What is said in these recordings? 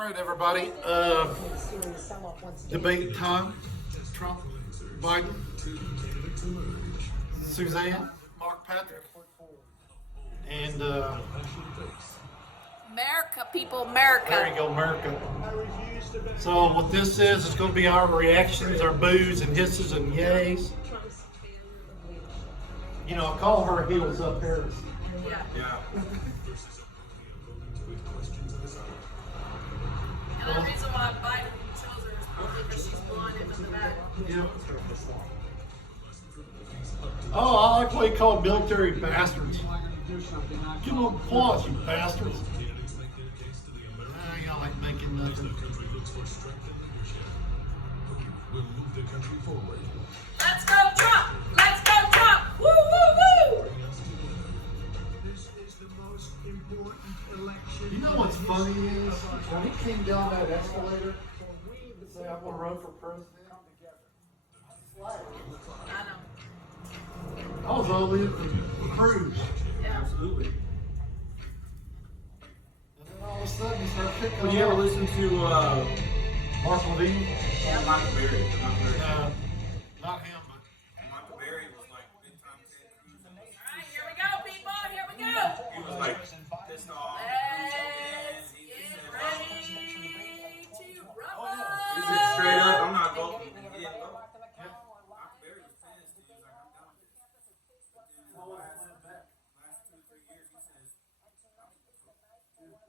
right, everybody. Debate time. Trump, Biden, Suzanne, Mark Patrick, and America, people, America. there you go, America. So what this is, it's going to be our reactions, our boos and hisses and yays. You know, I call her heels up here. Yeah. And the reason why Biden chose her is probably because she's blonde and in the back. Yeah. Oh, I like what he called military bastards. Give them applause, you bastards. Y'all ain't making nothing. Let's go, Trump! Let's go, Trump! Woo, woo, woo! You know what's funny is when he came down that escalator to say I'm gonna run for president. I know. I was all in for Cruz. Yeah. Absolutely. And then all of a sudden he started picking Well, you ever on listen to Mark Levine? Michael Berry? Not him, but Michael Berry was like big time Ted Cruz. Alright, here we go, people! Here we go! He was like pissed off. Let's get ready to rumble! He said straight up, I'm not voting. He didn't vote. Michael Berry was pissed. He was like, I'm done. But then last 2 or 3 years, he says, I will be voting.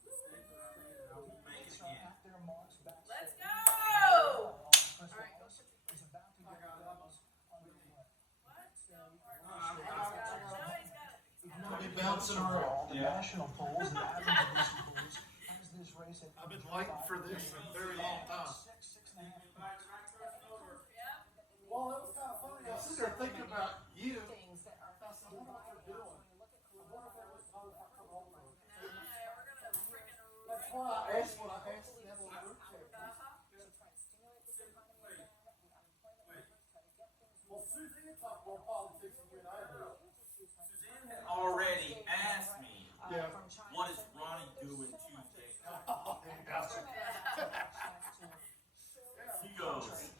Mistake that I made, and I won't make it again. Let's go! I'll be bouncing around. National polls and average recent polls has this race at I've been waiting for this a very long time. 6.5. Well, it was kind of funny. I was sitting there thinking about you. I said, I wonder what they're doing. I wonder if they're listening to come over. That's why I asked what I asked them on the group chat. Well, Suzanne talked more politics than you and I do. Suzanne had already asked me, Yeah. what is Ronnie doing Tuesday?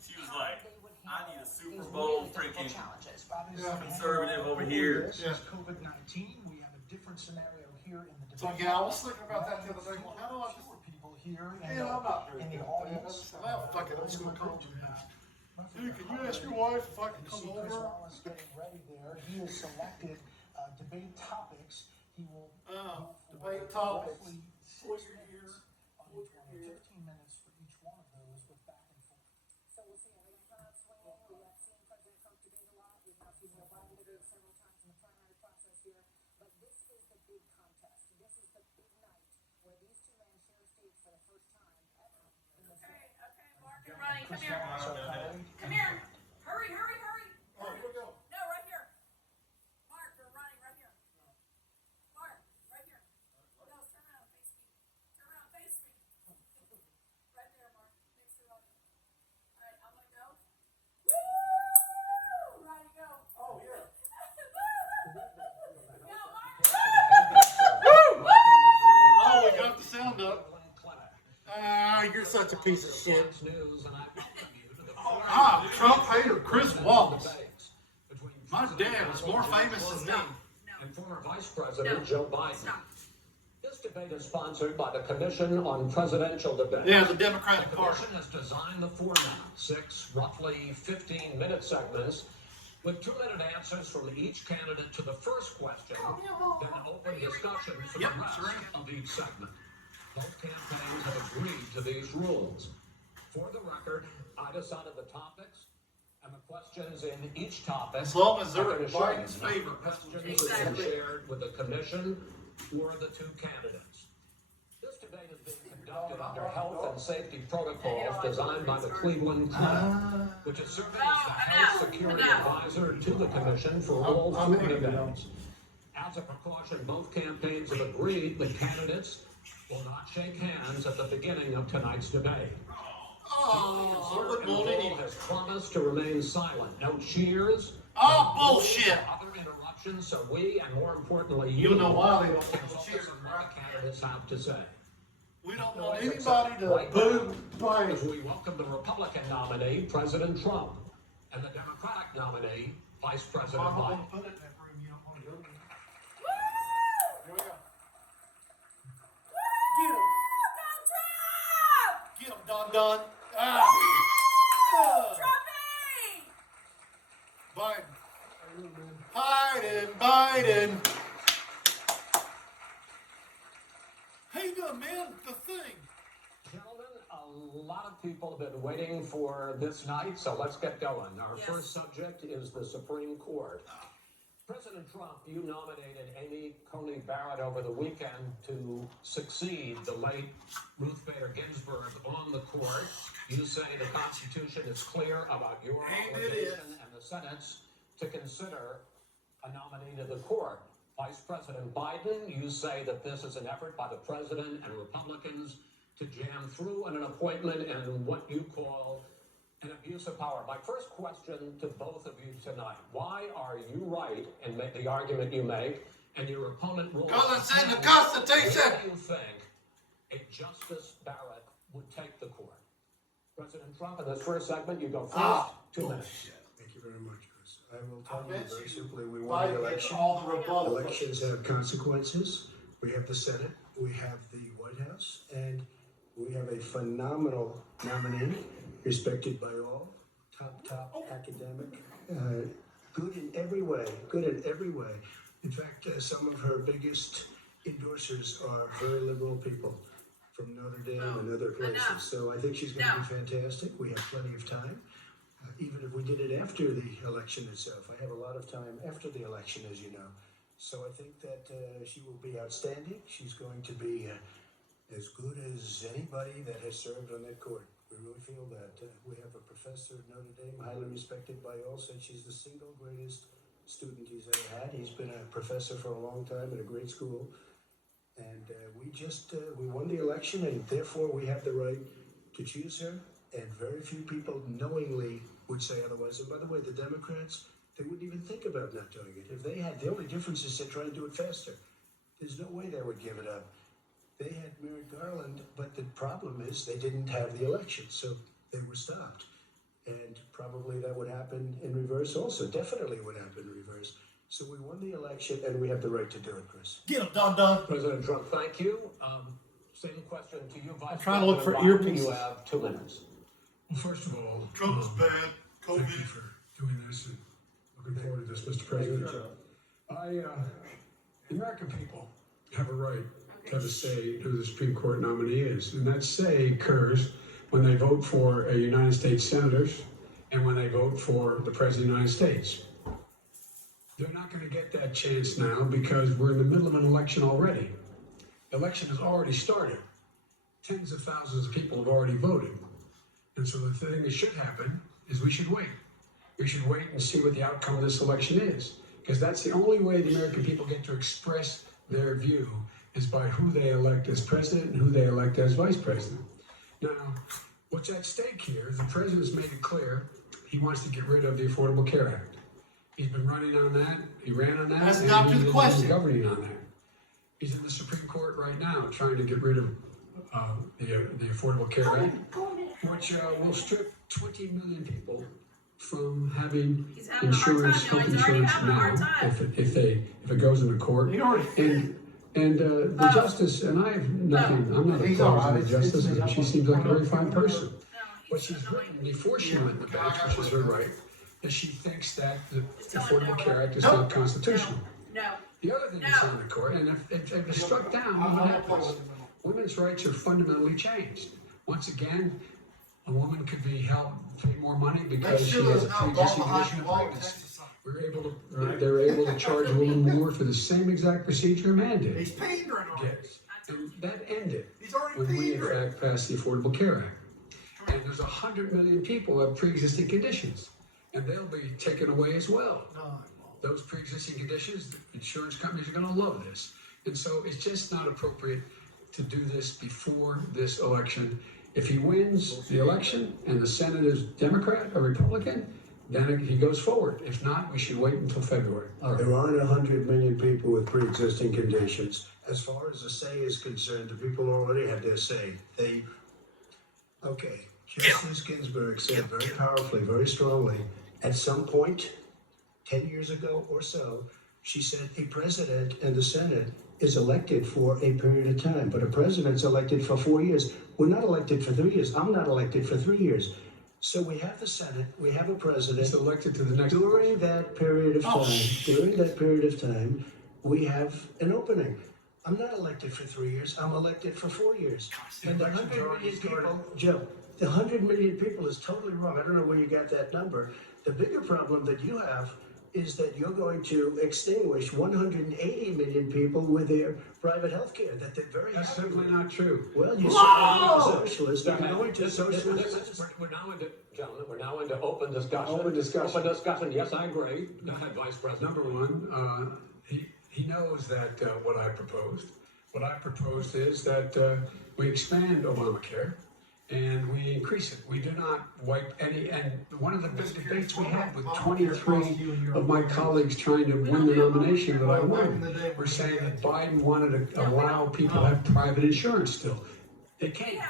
She was like, I need a Super Bowl freaking conservative over here. This is COVID-19. We have a different scenario here in the So debate. yeah, I was thinking about that the other day. Well, how do I just? Fewer people here in Yeah, I'm not the, doing in the that. audience. Well, fuck it, I'm just gonna call you. Dude, can you ask your wife if I can You come see Chris over? Wallace getting ready there. He has selected debate topics. He will Debate topics. roughly 6 minutes on each one, 15 minutes for each one of those with back and forth. So we'll see. We're going to come out swinging. We have seen President Trump debate a lot. We've now seen Joe Biden debate several times in the primary process here. But this is the big contest. This is the big night where these two men share stage for the first time ever in this Okay, Mark and Ronnie, come here. So, Kylie, Come here. Hurry, hurry, hurry. Oh, here we go. No, right here. Mark or Ronnie, right here. Mark, right here. No, turn around, face me. Turn around, face me. Right there, Mark, next to Ronnie. All right, I'm gonna go. Woo! Ronnie, go. Oh yeah. Go, Mark. Oh, we got the sound up. Ah, you're such a piece of shit. Trump hater Chris Wallace. My dad is more famous than me. And former Vice President Joe Biden. This debate is sponsored by the Commission on Presidential Debates. Yeah, the Democratic The Party. Commission has designed the format, 6 roughly 15-minute segments with 2-minute answers from each candidate to the first question, then an open discussion for the Yep, rest sure. of each segment. Both campaigns have agreed to these rules. For the record, I decided the topics and the questions in each topic. As long as they're are in gonna show Biden's you. favor, that's what Questions he have been said. shared with the commission or the two candidates. This debate is being conducted under health and safety protocols designed by the Cleveland Clinic, which is serving as the health security advisor to the commission for all I'm four ignorant. debates. As a precaution, both campaigns have agreed the candidates will not shake hands at the beginning of tonight's debate. Oh, I wouldn't want Involved any. has promised to remain silent. No cheers. Oh, bullshit. Other interruptions options so we, and more importantly, You know why they don't can want to focus cheer, on what right? the candidates have to say. We don't want anybody to boo Biden. As we welcome the Republican nominee, President Trump, and the Democratic nominee, Vice President Mama Biden. won't put it in that room, you don't wanna go in. Woo! Here we go. Donald Trump! Get him. Get him, Don Don. Ah. Trumpy! Biden. Biden. How you doing, man? The thing. Gentlemen, a lot of people have been waiting for this night, so let's get going. Our Yes. first subject is the Supreme Court. President Trump, you nominated Amy Coney Barrett over the weekend to succeed the late Ruth Bader Ginsburg on the court. You say the Constitution is clear about your Ain't it is. obligation and the Senate's to consider a nominee to the court. Vice President Biden, you say that this is an effort by the president and Republicans to jam through an appointment in what you call an abuse of power. My first question to both of you tonight: why are you right in the argument you make, and your opponent rules? Because it's in the against? Constitution. Where do you think a Justice Barrett would take the court? President Trump, in this first segment, you go first. Ah, 2 minutes. Thank you very much, Chris. I will I tell you bet very you simply, we won the Biden gets election. all the Republicans. Elections have consequences. We have the Senate, we have the White House, and we have a phenomenal nominee, respected by all, top academic, good in every way, In fact, some of her biggest endorsers are very liberal people from Notre Dame and other places. enough. So I think she's going to be fantastic. We have plenty of time. Even if we did it after the election itself, I have a lot of time after the election, as you know. So I think that she will be outstanding. She's going to be as good as anybody that has served on that court. We really feel that. We have a professor at Notre Dame, highly respected by all, said she's the single greatest student he's ever had. He's been a professor for a long time at a great school. And we won the election, and therefore we have the right to choose her. And very few people knowingly would say otherwise. And by the way, the Democrats, they wouldn't even think about not doing it. If they had, the only difference is they try and do it faster. There's no way they would give it up. They had Merrick Garland, but the problem is they didn't have the election, so they were stopped. And probably that would happen in reverse also. Definitely would happen in reverse. So we won the election, and we have the right to do it, Chris. Get him, Don Don. President Trump, thank you. Same question to you, Vice I'm trying to look for President Biden. You earpieces. have 2 minutes. Well, first of all, Trump's bad. thank you COVID. for doing this and looking forward to this, Mr. President. The American people have a right to have a say who the Supreme Court nominee is. And that say occurs when they vote for a United States senators and when they vote for the President of the United States. They're not going to get that chance now because we're in the middle of an election already. The election has already started. Tens of thousands of people have already voted. And so the thing that should happen is we should wait. We should wait and see what the outcome of this election is. Because that's the only way the American people get to express their view is by who they elect as president and who they elect as vice president. Now, what's at stake here is the president's made it clear he wants to get rid of the Affordable Care Act. He's been running on that. He ran on that. That's and not to he's the been question. governing on that. He's in the Supreme Court right now trying to get rid of the Affordable Care Act, which will strip 20 million people from having He's having a hard insurance, time, health you know, he's already insurance having a hard now, time. if it goes into court. He already And the justice, and I have nothing, I'm not He's all opposed right. to the justice, It's- she seems like a very fine person. No, But he's she's annoying. written before she went to the bench, which is her right, that she thinks that the telling them Affordable no. Care Act is Nope. not constitutional. No. The other thing that's No. on the court, and if it's struck down, I'm what gonna play happens? with him. Women's rights are fundamentally changed. Once again, a woman could be held, pay more money They because she should has have a now gone pre-existing behind condition the of wall and pregnancy. tested something. They're able to charge a woman more for the same exact procedure a man did. He's pandering already. Yes. And that ended He's already when we in pandering. fact passed the Affordable Care Act. And there's 100 million people who have pre-existing conditions, and they'll be taken away as well. No, Those pre-existing conditions, insurance companies are going to love this. And so it's just not appropriate to do this before this election. If he wins the election and the Senate is Democrat or Republican, then he goes forward. If not, we should wait until February. All right. There aren't 100 million people with pre-existing conditions. As far as the say is concerned, the people already have their say. Okay, Justice Ginsburg said very powerfully, very strongly, at some point, 10 years ago or so, she said a president and the Senate is elected for a period of time, but a president's elected for 4 years. We're not elected for 3 years. I'm not elected for 3 years. So we have the Senate, we have a president. It's elected to the next. During that period of time, we have an opening. I'm not elected for 3 years. I'm elected for 4 years. And the 100 million people, Joe, the 100 million people is totally wrong. I don't know where you got that number. The bigger problem that you have is that you're going to extinguish 180 million people with their private health care that they're very That's happy simply with. not true. Well, you said you're a socialist. You're going to socialist. We're now into, gentlemen, we're now into open discussion. Open discussion. Open discussion, yes, I agree. Go ahead, Vice President. Number one, he knows that what I proposed. What I proposed is that we expand Obamacare and we increase it. We do not wipe any, and one of the big debates we had with 23 of my colleagues trying to win the nomination that I won, were saying that Biden wanted to allow people to have private insurance still. They can't.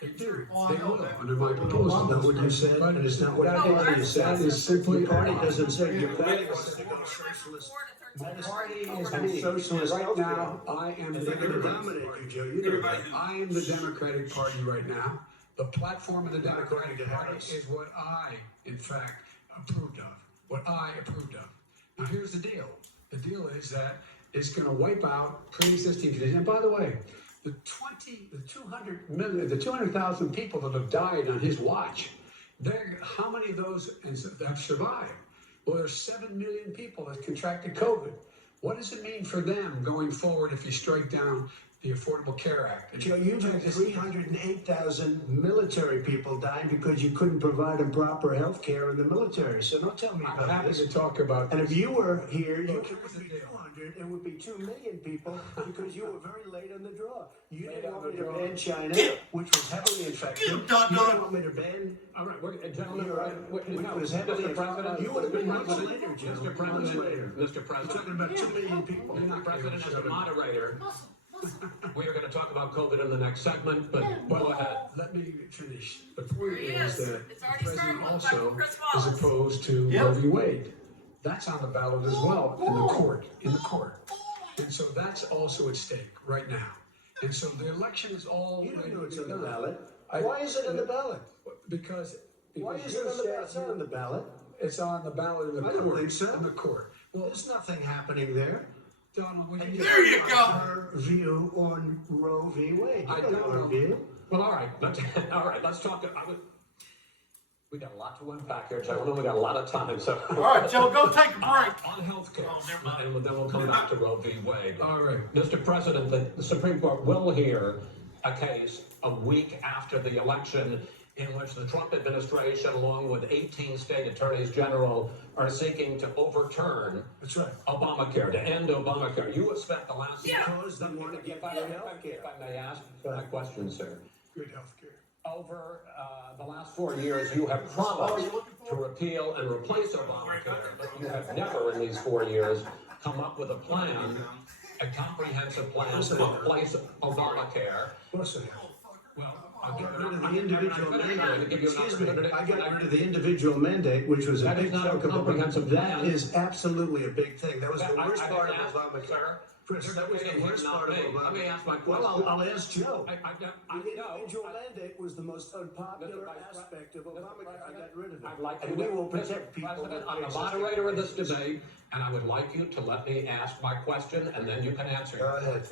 They do. They will under my proposal. That's not what you said, and it's not what the party said. That is simply Your party doesn't say, your party wants to go socialist. The party is And me. socialist Right healthcare. now, I am the And they're going to Democratic dominate you, Joe. You know that. I am the Democratic Party right now. The platform of the Democratic according to Party Harris. is what I, in fact, approved of. What I approved of. Now, here's the deal. The deal is that it's going to wipe out pre-existing conditions. And by the way, the 200,000 people that have died on his watch, how many of those have survived? Well, there's 7 million people that contracted COVID. What does it mean for them going forward if you strike down the Affordable Care Act? Joe, you've had 308,000 military people dying because you couldn't provide them proper health care in the military. So don't tell me I'm about happy this. to talk about And if this. you were here, Look, it here's would the be deal. 200, it would be 2 million people because you were very late on the draw. You Late didn't on want me the to draw. ban China, which was heavily infected. You done didn't done. want me to ban All right, gentlemen, You're right. wait, Which no, was heavily Mr. President. You would have been Mr. months President, later, Joe. Mr. Months President, later. Mr. You're talking President, about 2 million people. Mr. President, as a moderator, Listen, listen. we are going to talk about COVID in the next segment, but go ahead. Let me finish. The point He is is. that It's the already president started. also Dr. Chris is Wallace. opposed to Yep. Roe v. Wade. That's on the ballot as well in the court. And so that's also at stake right now. And so the election is all. You don't know it's on the done. ballot. I- Why is it on the ballot? Because. Why because is you it on the said ballot? It's not on the ballot. It's on the ballot in the I court. don't think so. In the court. Well, There's nothing happening there. Donald, would And you? There you go. Her view on Roe v. Wade. I You don't know don't her know. view. Well, all right, let's talk. We got a lot to unpack here, gentlemen. We got a lot of time, so. All right, Joe, go take a break. On healthcare, Oh, never mind. and then we'll come back to Roe v. Wade. All right. Mr. President, the Supreme Court will hear a case a week after the election in which the Trump administration, along with 18 state attorneys general, are seeking to overturn That's right. Obamacare, to end Obamacare. You have spent the last... Because they want to give If I, you if health I- care. if I may ask my question, sir. Good health care. Over the last 4 years, you have promised to repeal and replace Obamacare, but you have never in these 4 years come up with a plan, a comprehensive plan to replace Obamacare. Of course I have. Well, I got rid of the individual I'm going to mandate. give you an Excuse me, opportunity. I got rid of the individual mandate, which was a That is big not a chunk of comprehensive That plan. is absolutely a big thing. That was the worst I part of didn't ask, Obamacare. sir. Chris, You're that was the debating worst him, not part of me. Obamacare. Let me ask my Well, question. I'll ask Joe. I The know. individual mandate was the most unpopular Mr. Vice Pre- aspect of Mr. Obamacare. I got rid of it. I'd like And you we to- will protect Mr. people. President, with I'm the pre-existing moderator of this conditions. debate, and I would like you to let me ask my question, and then you can answer. Go ahead.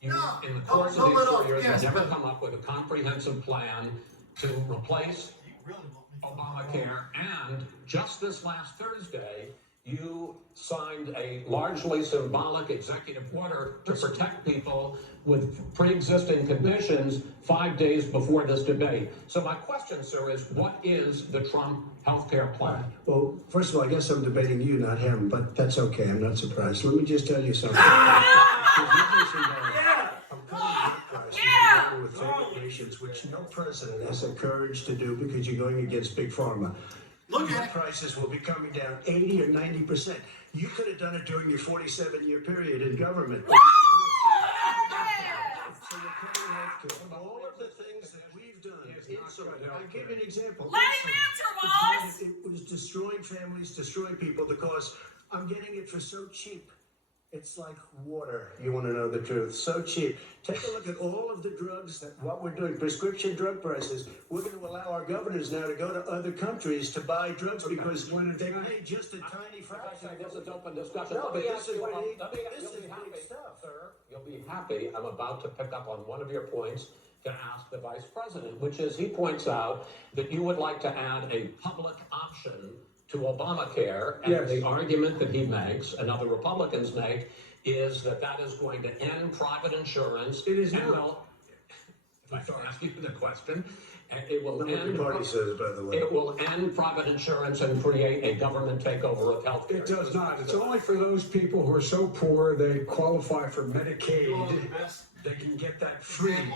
You, No, in the don't- course of don't these let 4 off. years, Yes, have never but- come up with a comprehensive plan to replace You really want me Obamacare, and just this last Thursday, you signed a largely symbolic executive order to protect people with pre-existing conditions 5 days before this debate. So my question, sir, is what is the Trump healthcare plan? Well, first of all, I guess I'm debating you, not him, but that's okay. I'm not surprised. Let me just tell you something. I'm cutting drug prices and dealing with fake patients, which no president has the courage to do because you're going against Big Pharma. Look Food at it. prices will be coming down 80 or 90%. You could have done it during your 47-year period in government. So you're cutting healthcare. All of the things that we've done, insulin. I'll give you an example. Let him Insulin. answer, boss. It was destroying families, destroying people because I'm getting it for so cheap. It's like water. You want to know the truth? So cheap. Take a look at all of the drugs that what we're doing, prescription drug prices. We're going to allow our governors now to go to other countries to buy drugs because they pay just a tiny fraction. This is open discussion. No, Let me but ask this is you what about- he- let me- this you'll is be happy, big stuff. Sir, you'll be happy. I'm about to pick up on one of your points to ask the Vice President, which is he points out that you would like to add a public option to Obamacare. And Yes. the argument that he makes, and other Republicans make, is that that is going to end private insurance. It is and not. will- If I can ask you the question, and it will What your end. party says, by the way. It will end private insurance and create a government takeover of healthcare. It does not. It's only for those people who are so poor they qualify for Medicaid. They can get that free in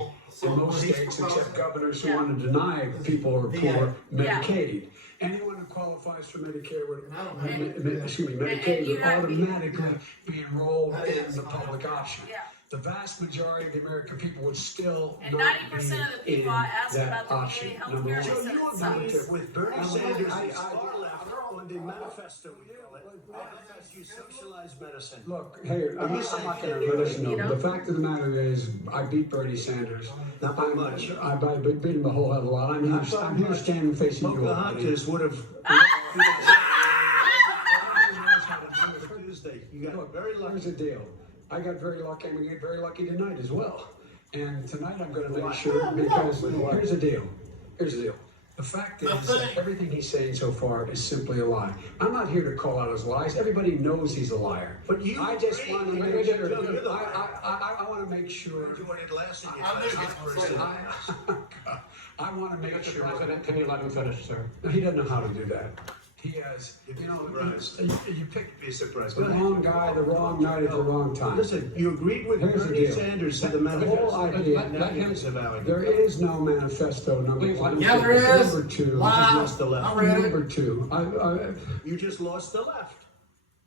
most states, except governors who want to deny people who are poor Medicaid. Anyone who qualifies for Medicare would, Medicaid you would have to be- automatically be enrolled in the public option. Yeah. The vast majority of the American people would still And not 90% of the be people in I asked that about the option. VA Number healthcare, one. they So said you it agree sucks. with Bernie I'm- Sanders' I- far left on the manifesto, we call it, because you socialize medicine. Look, hey, I'm you not saying gonna that anyway? listen to You him. know? The fact of the matter is, I beat Bernie Sanders. Not by much. I beat him a whole hell of a lot. I'm here standing facing you. buddy. Pocahontas would have. Tuesday. You got Look, very here's lucky. the deal. I got very lucky. I'm gonna get very lucky tonight as well. And tonight I'm gonna make sure because here's the deal. Here's the deal. The fact is that everything he's saying so far is simply a lie. I'm not here to call out his lies. Everybody knows he's a liar. But you I just agree. want to You're make sure. the I want to make sure. You wanted last in I knew your I want to make Mr. sure. President, can you let him finish, sir? He doesn't know how to do that. He has, You'd be you know, surprised. you picked Be surprised. the wrong guy, the wrong night at the wrong time. Listen, you agreed with Here's the Bernie deal. Sanders to the The whole manifesto. idea, Now you're disavowing it. there is no manifesto, number Please, one. Yeah, there is. Number two. Lie. Lost the left. I read it. Number two, You just lost the left.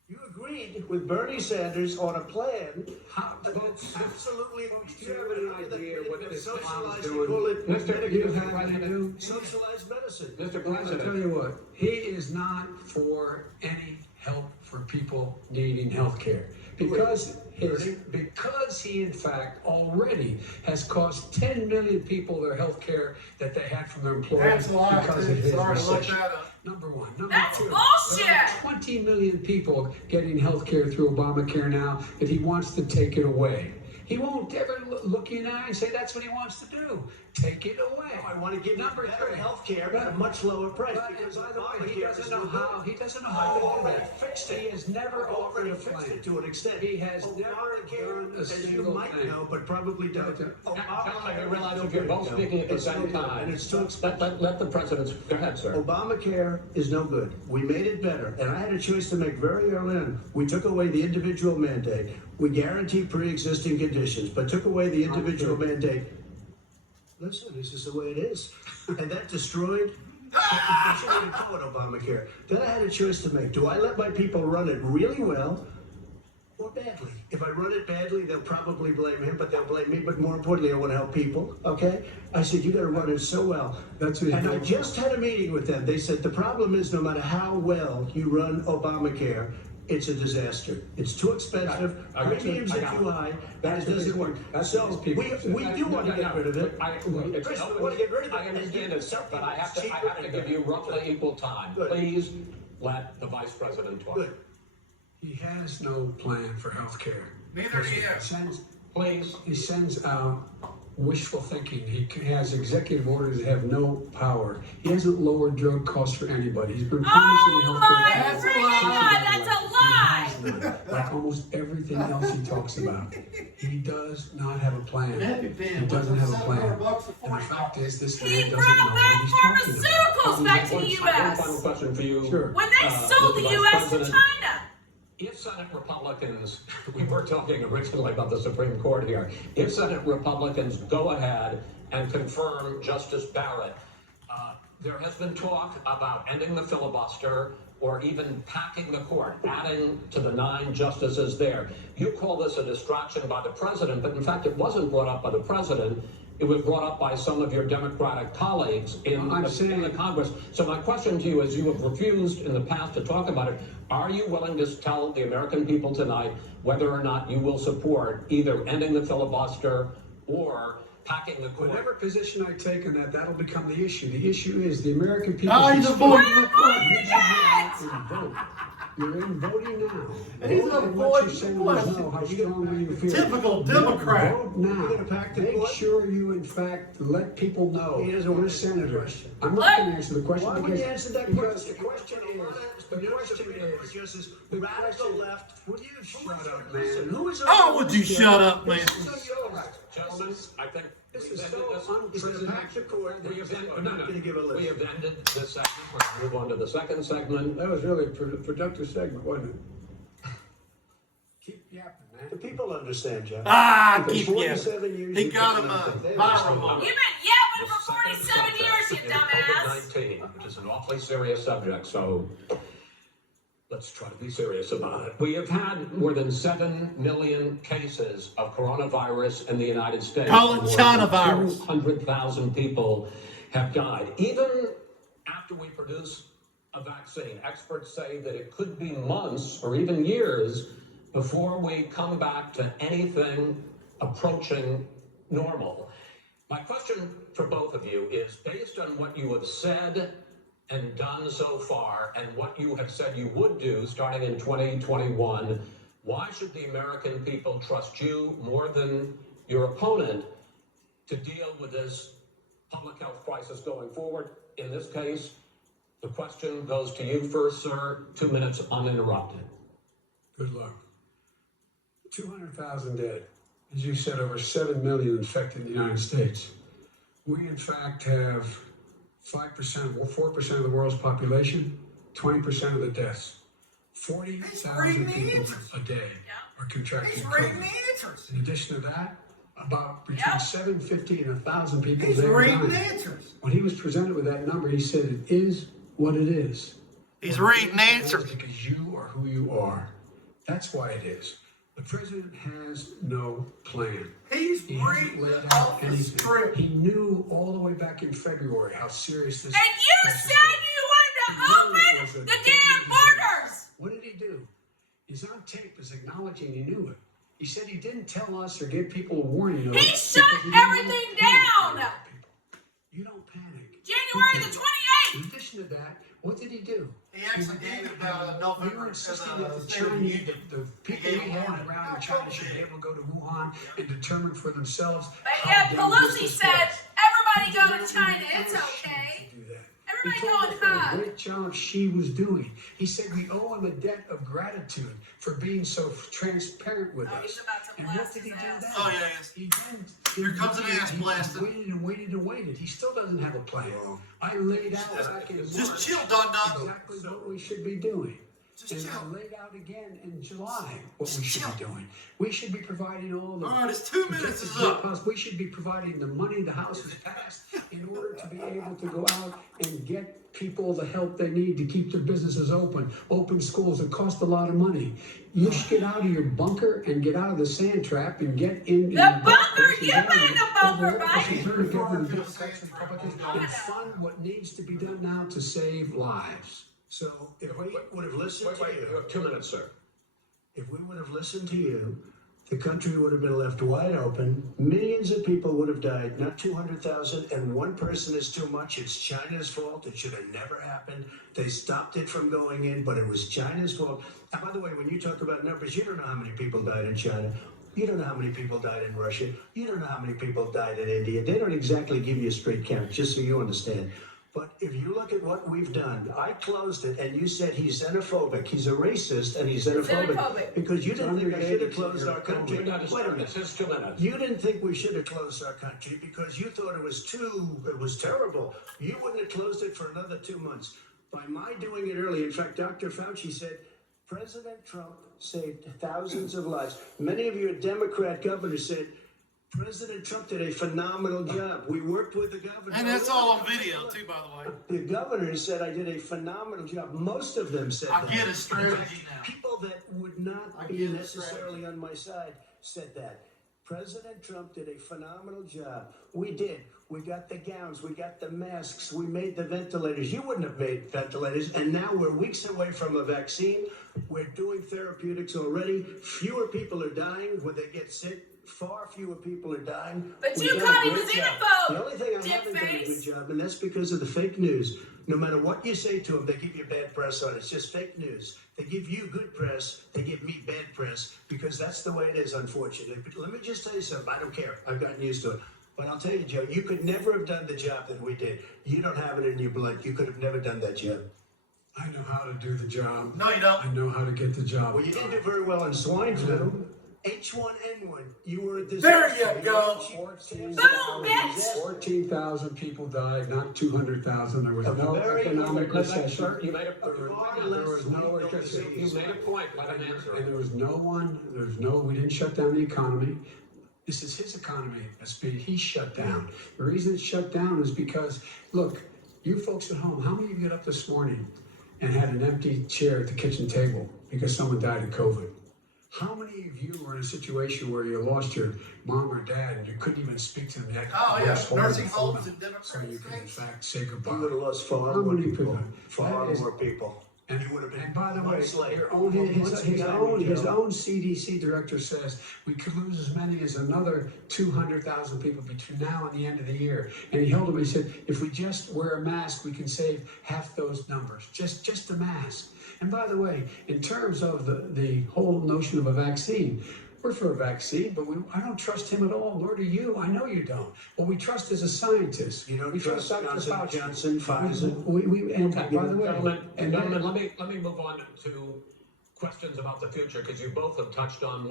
You agreed with Bernie Sanders on a plan how, that's absolutely. do you have any idea what this plan's Socialized, doing? call it Mr. You Medicare. have any idea? Socialized medicine. Mr. I'll tell President, you what, he is not for any help for people needing health care. Because he in fact already has cost 10 million people their health care that they had from their employers That's a lie, because too. of his Sorry, look recession. that up. Number one. Number That's two. bullshit. There are 20 million people getting health care through Obamacare now that he wants to take it away. He won't ever look you in the eye and say that's what he wants to do. Take it away. I want to give you Number better three. health care at a much lower price But, because by the way, Obamacare he doesn't is know no how. good. He doesn't know how to do Already that. fixed it. He has never offered Already a fixed plan. it to an extent. He has never Obamacare, done a as you single might thing. know, but probably don't. Gentlemen, I realize is if you're no both good. speaking at the It's no same good, time. and it's too expensive. Let the President, go ahead, sir. Obamacare is no good. We made it better, and I had a choice to make very early on. We took away the individual mandate. We guaranteed pre-existing conditions, but took away the individual mandate. Listen, this is the way it is, and that destroyed. That's what we call it, Obamacare. Then I had a choice to make. Do I let my people run it really well or badly? If I run it badly, they'll probably blame him, but they'll blame me. But more importantly, I want to help people. Okay? I said you got to run it so well. That's what he And I did. just had a meeting with them. They said the problem is no matter how well you run Obamacare, it's a disaster. It's too expensive. I got you. Premiums I are got too it. high. That's and it what doesn't these work. people- that's So what these people we say. do want to get rid of it. I Chris, we want to get rid of it. I understand it, sir, but I have to Cheaper give and you roughly equal time. Good. Please let the Vice President talk. Good. He has no plan for health care. Neither do you. Please. He sends out wishful thinking. He has executive orders that have no power. He hasn't lowered drug costs for anybody. He's been promising Oh health my care. That's a freaking lie. God, that's a lie. Like almost everything else he talks about. He does not have a plan. Happy Pen, He doesn't have a $700 plan. a And the fact is, this man He doesn't brought know what he's back talking about. pharmaceuticals back to the One final U.S. question for you. Sure. when they sold the Vice U.S. to President. China. If Senate Republicans, we were talking originally about the Supreme Court here, if Senate Republicans go ahead and confirm Justice Barrett, there has been talk about ending the filibuster or even packing the court, adding to the 9 justices there. You call this a distraction by the president, but in fact, it wasn't brought up by the president. It was brought up by some of your Democratic colleagues in the Congress. So my question to you is, you have refused in the past to talk about it. Are you willing to tell the American people tonight whether or not you will support either ending the filibuster or packing the court? Whatever position I take on that, that'll become the issue. The issue is the American people. Oh, he's should avoiding speak. the point. You should go out and vote. You're in voting now. He's Vote and let your avoiding the senators question. know how strongly you feel. Typical Democrat. Vote now. You're gonna pack the Make court? sure you, in fact, let people know He doesn't you're want to answer the senators. question. I'm not going to answer the question Why would because you answer that because question? the question is, Justice, radical left. Would you shut up, man? Who is Oh, would you shut up, man? Gentlemen, I think This we've is ended so this. He's gonna pack the court. We have We're not gonna give a we list. have ended this segment. We're going to move on to the second segment. That was really a productive segment, wasn't it? Keep yapping, The man. people understand, Jeff. Ah, For keep 47 yapping. years, He you've got done him nothing. They viral understand. moment. You've been yapping for 47 years, you dumbass. COVID-19, which is an awfully serious subject, so let's try to be serious about it. We have had more than 7 million cases of coronavirus in the United States. Call it More China than virus. 200,000 people have died. Even after we produce a vaccine, experts say that it could be months or even years before we come back to anything approaching normal. My question for both of you is, based on what you have said and done so far and what you have said you would do starting in 2021, why should the American people trust you more than your opponent to deal with this public health crisis going forward? In this case, the question goes to you first, sir. 2 minutes uninterrupted. Good luck. 200,000 dead. As you said, over 7 million infected in the United States. We, in fact, have 5%, 4% of the world's population, 20% of the deaths. 40,000 people a day are contracting He's reading COVID. the answers. In addition to that, about between 750 and 1,000 people He's there reading dying. the answers. When he was presented with that number, he said, it is what it is. He's What it reading the is answers. because you are who you are. That's why it is. The president has no plan. He's He hasn't reading laid off out the anything. script. He knew all the way back in February how serious this And you crisis said was. you wanted to open the damn borders. What did he do? He's on tape as acknowledging he knew it. He said he didn't tell us or give people a warning. of it He because shut he didn't want everything to panic down. people. You don't panic. January the In 28th. addition to that, what did he do? He actually gave it about We November were to insisting the that the State of the Chinese, Union. the people gave we a had warning. around in China should be able to go to Wuhan and determine for themselves. But how yet dangerous Pelosi this said, was. everybody go to China, He it's didn't okay. do that. Everybody He go told and us what a hug. great job she was doing. He said we owe him a debt of gratitude for being so transparent with Oh, us. he's about to And what blast did he do his ass. then? Oh, yeah, yes. He then Here comes an ass he blasting. waited and waited and waited. He still doesn't have a plan. I laid out back in Just March chill, Dun Dun. exactly what we should be doing. Just And chill. I laid out again in July what we should be doing. We should be providing all the. All right, it's 2 minutes is up. We should be providing the money the House has passed in order to be able to go out and get people the help they need to keep their businesses open schools. It costs a lot of money. You should get out of your bunker and get out of the sand trap and get in. The bunker? You made the bunker, right? And fund what needs to be done now to save lives. So if we would have listened to You you, have 2 minutes, sir. if we would have listened to you, the country would have been left wide open. Millions of people would have died, not 200,000, and one person is too much. It's China's fault. It should have never happened. They stopped it from going in, but it was China's fault. And by the way, when you talk about numbers, you don't know how many people died in China. You don't know how many people died in Russia. You don't know how many people died in India. They don't exactly give you a straight count, just so you understand. But if you look at what we've done, I closed it, and you said he's xenophobic. He's a racist, and he's xenophobic. Xenophobic. Because you didn't think I should have closed our country. Wait a Wait a minute. minute. It's 2 minutes. You didn't think we should have closed our country because you thought it was terrible. You wouldn't have closed it for another 2 months. By my doing it early, in fact, Dr. Fauci said, President Trump saved thousands of lives. Many of your Democrat governors said, President Trump did a phenomenal job. We worked with the governor. And that's all on video too, by the way. The governor said I did a phenomenal job. Most of them said I that. get his strategy now. People that would not I be get his necessarily on my side said that. President Trump did a phenomenal job. We did. We got the gowns. We got the masks. We made the ventilators. You wouldn't have made ventilators. And now we're weeks away from a vaccine. We're doing therapeutics already. Fewer people are dying when they get sick. Far fewer people are dying. But We've you done a caught him great with job. info, The only thing I haven't done a dickface. good job, and that's because of the fake news. No matter what you say to them, they give you bad press on it. It's just fake news. They give you good press, they give me bad press, because that's the way it is, unfortunately. But let me just tell you something. I don't care. I've gotten used to it. But I'll tell you, Joe, you could never have done the job that we did. You don't have it in your blood. You could have never done that job. I know how to do the job. No, you don't. I know how to get the job Well, you didn't done. do very well in swine flu. H1N1, you were a There disaster. you go. 14,000 people died, not 200,000. There was A no very- economic Let that, recession. sir, you made a, Far There less was no lethal recession. you disease. made a point. Let him answer And it. there was we didn't shut down the economy. This is his economy that's being, he shut down. The reason it's shut down is because, look, you folks at home, how many of you get up this morning and had an empty chair at the kitchen table because someone died of COVID? How many of you were in a situation where you lost your mom or dad and you couldn't even speak to them? You had to Oh, yeah. rush home Nursing and homes phone in Democratic so you could in states. fact say goodbye. You would have lost far How more many people. people? Far That is- more people. And, You would have been and by the way, months late. your own, Months behind me, his Joe. own CDC director says we could lose as many as another 200,000 people between now and the end of the year. And he held him, he said, if we just wear a mask, we can save half those numbers. Just a mask. And by the way, in terms of the whole notion of a vaccine, we're for a vaccine, but I don't trust him at all, nor do you. I know you don't. What we trust is a scientist. You don't we trust Dr. Johnson Fauci. Johnson, Pfizer? And Okay, by the way, gentlemen, let me move on to questions about the future, because you both have touched on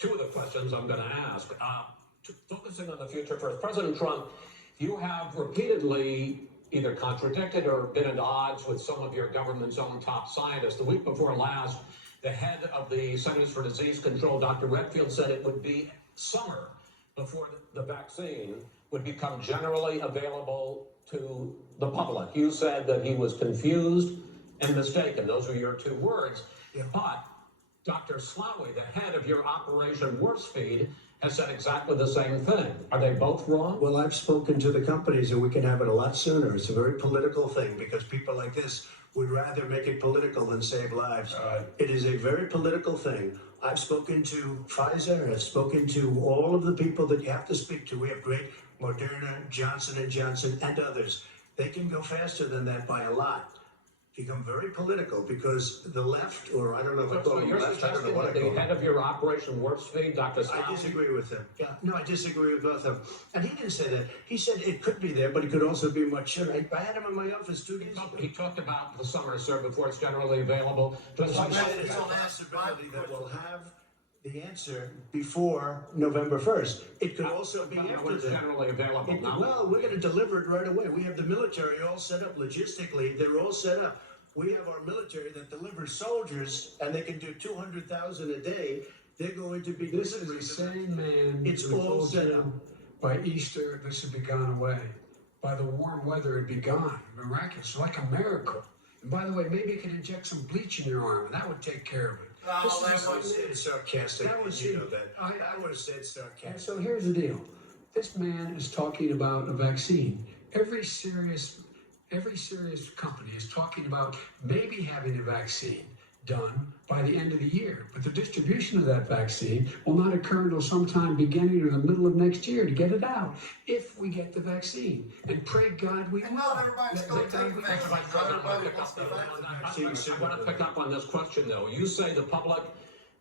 two of the questions I'm going to ask. Focusing on the future first, President Trump, you have repeatedly either contradicted or been at odds with some of your government's own top scientists. The week before last, the head of the Centers for Disease Control, Dr. Redfield, said it would be summer before the vaccine would become generally available to the public. You said that he was confused and mistaken. Those are your two words. Yeah. But Dr. Slaoui, the head of your Operation Warp Speed, has said exactly the same thing. Are they both wrong? Well, I've spoken to the companies and we can have it a lot sooner. It's a very political thing because people like this would rather make it political than save lives. It is a very political thing. I've spoken to Pfizer, I've spoken to all of the people that you have to speak to. We have great Moderna, Johnson & Johnson, and others. They can go faster than that by a lot. Become very political because the left, or I don't know if I call So them you're left, I don't know suggesting what I that call the them. head of your Operation Warp Speed, Dr. I Slaoui, disagree with him. Yeah, no, I disagree with both of them. And he didn't say that. He said it could be there, but it could also be much sooner. I had him in my office 2 days ago. he talked about the summer, sir, before it's generally available. Just He like said it's a possibility that we'll have the answer before November 1st. It could also be when after it's that. generally available. Now, Well, we're going to deliver it right away. We have the military all set up logistically. They're all set up. We have our military that delivers soldiers, and they can do 200,000 a day. They're going to be. this is the same man It's who all told set you up. by Easter this would be gone away. By the warm weather, it'd be gone. Miraculous, like a miracle. And by the way, maybe you could inject some bleach in your arm, and that would take care of it. Oh, This is that the was same man. sarcastic. That was you it. know that. I was said And sarcastic. so here's the deal. This man is talking about a vaccine. Every serious company is talking about maybe having a vaccine done by the end of the year. But the distribution of that vaccine will not occur until sometime beginning or the middle of next year to get it out, if we get the vaccine. And pray God we will. And not everybody's going to take the vaccine. Not everybody wants to be vaccinated. I want to pick up on this question, though. You say the public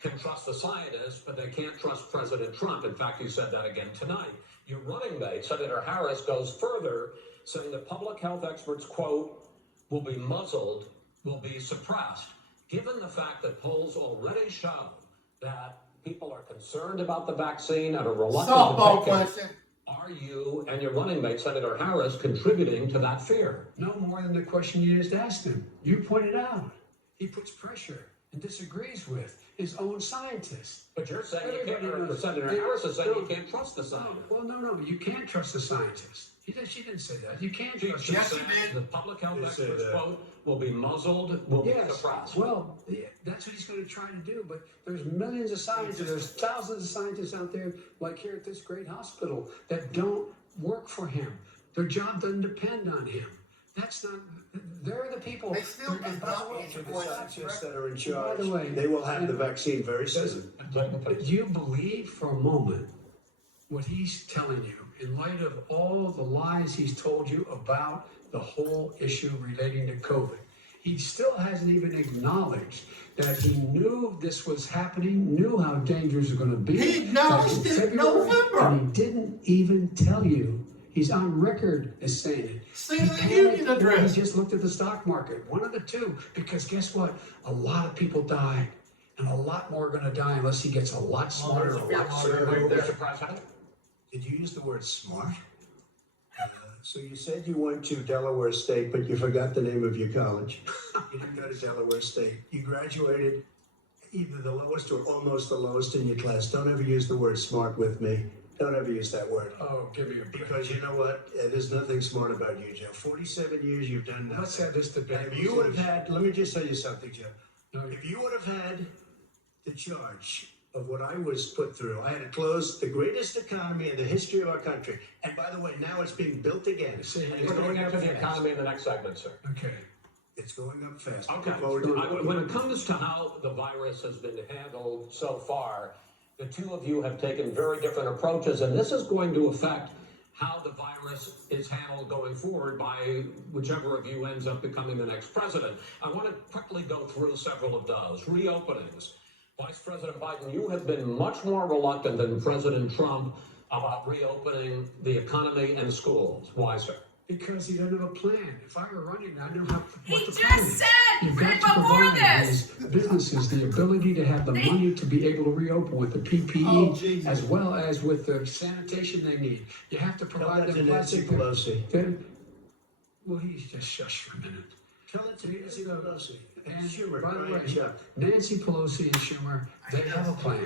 can trust the scientists, but they can't trust President Trump. In fact, you said that again tonight. Your running mate, Senator Harris, goes further, saying that public health experts, quote, will be muzzled, will be suppressed. Given the fact that polls already show that people are concerned about the vaccine and are reluctant Softball to take it, question. are you and your running mate, Senator Harris, contributing to that fear? No more than the question you just asked him. You pointed out. He puts pressure. and disagrees with his own scientists. But you're saying you can't, Everybody or knows. Senator Harris is saying you can't trust the No, scientists. well, no, you can't trust the scientists. She didn't say that. You can't She trust just the said scientists. the public health They said experts, that. quote, will be muzzled, will be Yes, suppressed. well, yeah, that's what he's going to try to do. But there's millions of scientists, there's thousands of scientists out there, like here at this great hospital, that don't work for him. Their job doesn't depend on him. That's not. They're the people. They still and do by not the way, answer The questions. scientists that are in charge, By the way, they will have the vaccine very soon. Do you believe for a moment what he's telling you in light of all the lies he's told you about the whole issue relating to COVID? He still hasn't even acknowledged that he knew this was happening, knew how dangerous it was going to be. He acknowledged back in it in February, November. And he didn't even tell you. He's on record as saying it. State He of the panicked Union when address. He just looked at the stock market, one of the two, because guess what? A lot of people died, and a lot more are going to die unless he gets a lot smarter, a lot smarter. Mr. President? Did you use the word smart? So you said you went to Delaware State, but you forgot the name of your college. You didn't go to Delaware State. You graduated either the lowest or almost the lowest in your class. Don't ever use the word smart with me. Don't ever use that word. Oh, give me a break. Because you know what? There's nothing smart about you, Joe. 47 years you've done nothing. Let's have this debate. And if you would have had, let me just tell you something, Joe. No, If you would have had the charge of what I was put through, I had to close the greatest economy in the history of our country. And by the way, now it's being built again. See, And we're it's We're going going up into the fast. economy in the next segment, sir. Okay. It's going up fast. Okay. Looking forward to it. When it comes to how the virus has been handled so far, the two of you have taken very different approaches, and this is going to affect how the virus is handled going forward by whichever of you ends up becoming the next president. I want to quickly go through several of those. Reopenings. Vice President Biden, you have been much more reluctant than President Trump about reopening the economy and schools. Why, sir? Because he doesn't have a plan. If I were running, I know how. He what the just plan is. said You've right got to before provide this. these businesses the ability to have the money to be able to reopen with the PPE, Oh, Jesus. as well as with the sanitation they need. You have to Tell provide that to them Nancy plastic. Pelosi. Well, he's just shush for a minute. Tell it to Nancy Pelosi. And And Schumer, by the Brian way, Chuck. Nancy Pelosi and Schumer, they have a plan.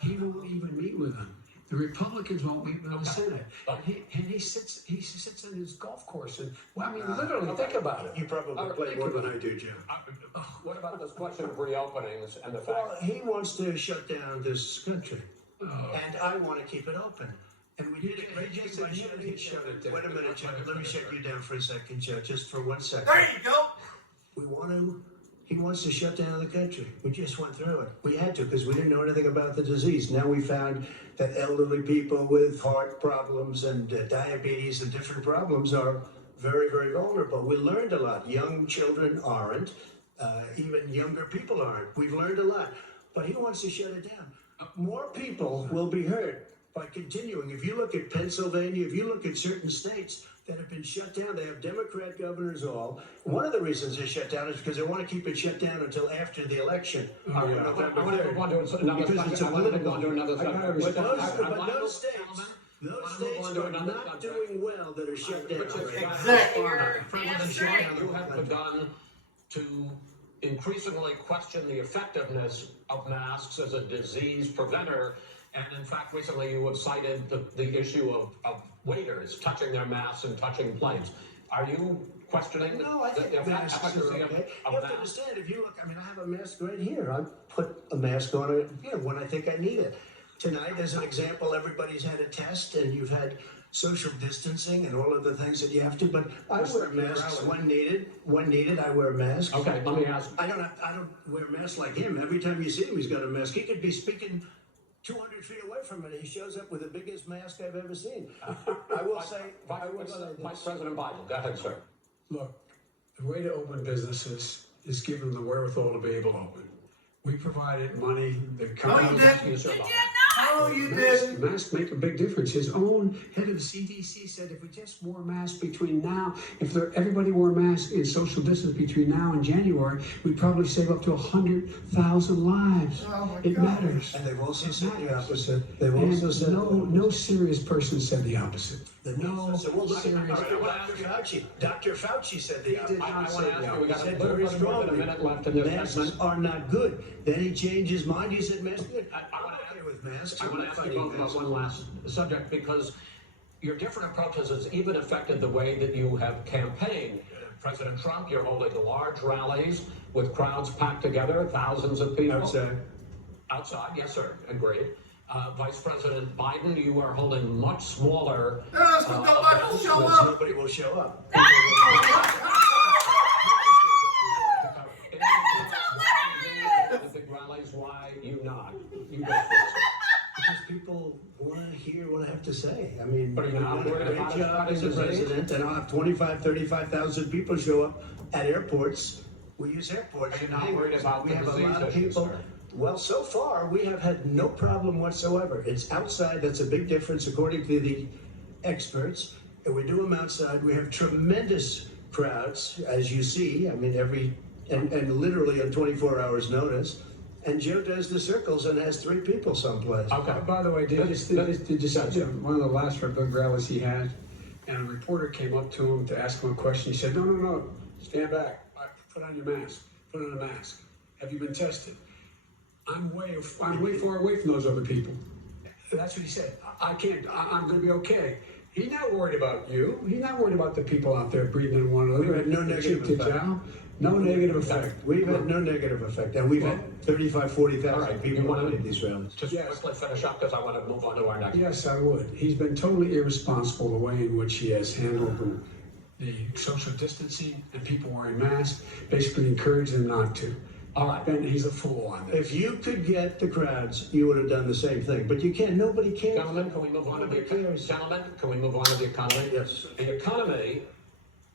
He won't even meet with them. The Republicans won't meet with the Senate. And he sits in his golf course. And, well, I mean, literally, think about it. You probably play think more about than it. I do, Joe. What about this question of reopenings and the fact? Well, he wants to shut down this country. Oh. And I want to keep it open. And we did it right just by shutting it Shut it down. down. Wait a minute, Joe. Let me shut you down for a second, Joe, just for 1 second. There you go. He wants to shut down the country. We just went through it. We had to because we didn't know anything about the disease. Now we found that elderly people with heart problems and diabetes and different problems are very, very vulnerable. We learned a lot. Young children aren't. Even younger people aren't. We've learned a lot. But he wants to shut it down. More people will be hurt by continuing. If you look at Pennsylvania, if you look at certain states that have been shut down, they have Democrat governors all. One of the reasons they shut down is because they want to keep it shut down until after the election. I November want to 3rd. move on to another Because it's a I want to move political. on to another But subject. those states are not doing well that are shut down. Exactly. President Trump, you have begun to increasingly question the effectiveness of masks as a disease preventer. And in fact, recently you have cited the issue of waiters touching their masks and touching planes. Are you questioning No, I think the masks are efficacy okay. of You have to masks? understand, if you look, I mean, I have a mask right here. I put a mask on it, when I think I need it. Tonight, as an example, everybody's had a test and you've had social distancing and all of the things that you have to, but I wear masks when needed. I wear masks. Okay, let me ask. I don't wear masks like him. Every time you see him, he's got a mask. He could be speaking 200 feet away from it. He shows up with the biggest mask I've ever seen. I will say Vice President Biden, go ahead, sir. Look, the way to open businesses is give them the wherewithal to be able to open. We provided money, the company. didn't. Sir, He did Bob. not. Oh, you did. Masks make a big difference. His own head of the CDC said if we just wore masks between now, everybody wore masks in social distance between now and January, we'd probably save up to 100,000 lives. Oh, my It God. matters. And they've also It said the matters. opposite. They've also And said no serious person said the opposite. No, serious. Dr. Fauci said the He did opposite. not I say want to ask that. you, we He got a said little very bit more than a strongly, minute left in this masks segment. are not good. Then he changed his mind. He said masks are good. I wanna I'm okay with masks. I I'm want to not ask you fighting both about masks. one last subject, because your different approaches has even affected the way that you have campaigned. President Trump, you're holding large rallies with crowds packed together, thousands of people. Outside, yes, sir, agreed. Vice President Biden, you are holding much smaller. Yes, but nobody will show Because up. nobody will show up. The big rallies, why you not? You go first. Because people want to hear what I have to say. I mean, But are you we've not done a worried great about job it as a as a president, and I'll have 35,000 people show up at airports. We use airports. Are you not worried about we the have a disease lot of issue, people. sir? Well, so far we have had no problem whatsoever. It's outside. That's a big difference, according to the experts. And we do them outside. We have tremendous crowds, as you see. I mean, and literally on 24 hours notice. And Joe does the circles and has 3 people someplace. Okay. By the way, did you see one of the last big rallies he had? And a reporter came up to him to ask him a question. He said, no, stand back. Put on your mask. Put on a mask. Have you been tested? I'm way far away from those other people. That's what he said. I'm going to be okay. He's not worried about you. He's not worried about the people out there breathing in one another. We've had no negative effect. No negative effect. We've had no negative effect, and we've had 35, 40,000 All right, people you wanna- at these rallies. Just Yes. quickly finish up, because I want to move on to our next. Yes, I would. He's been totally irresponsible the way in which he has handled the social distancing and people wearing masks, basically encouraging them not to. All right. And he's a fool on this. If you could get the crowds, you would have done the same thing, but you can't. Nobody cares. Gentlemen, can we move on to the Nobody cares. economy? Yes. The economy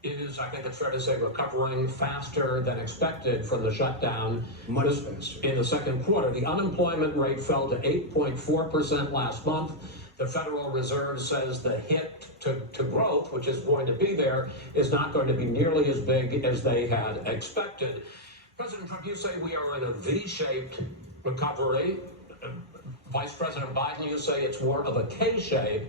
is, I think it's fair to say, recovering faster than expected from the shutdown. Much faster. In the second quarter, the unemployment rate fell to 8.4% last month. The Federal Reserve says the hit to growth, which is going to be there, is not going to be nearly as big as they had expected. President Trump, you say we are in a V-shaped recovery. Vice President Biden, you say it's more of a K-shape.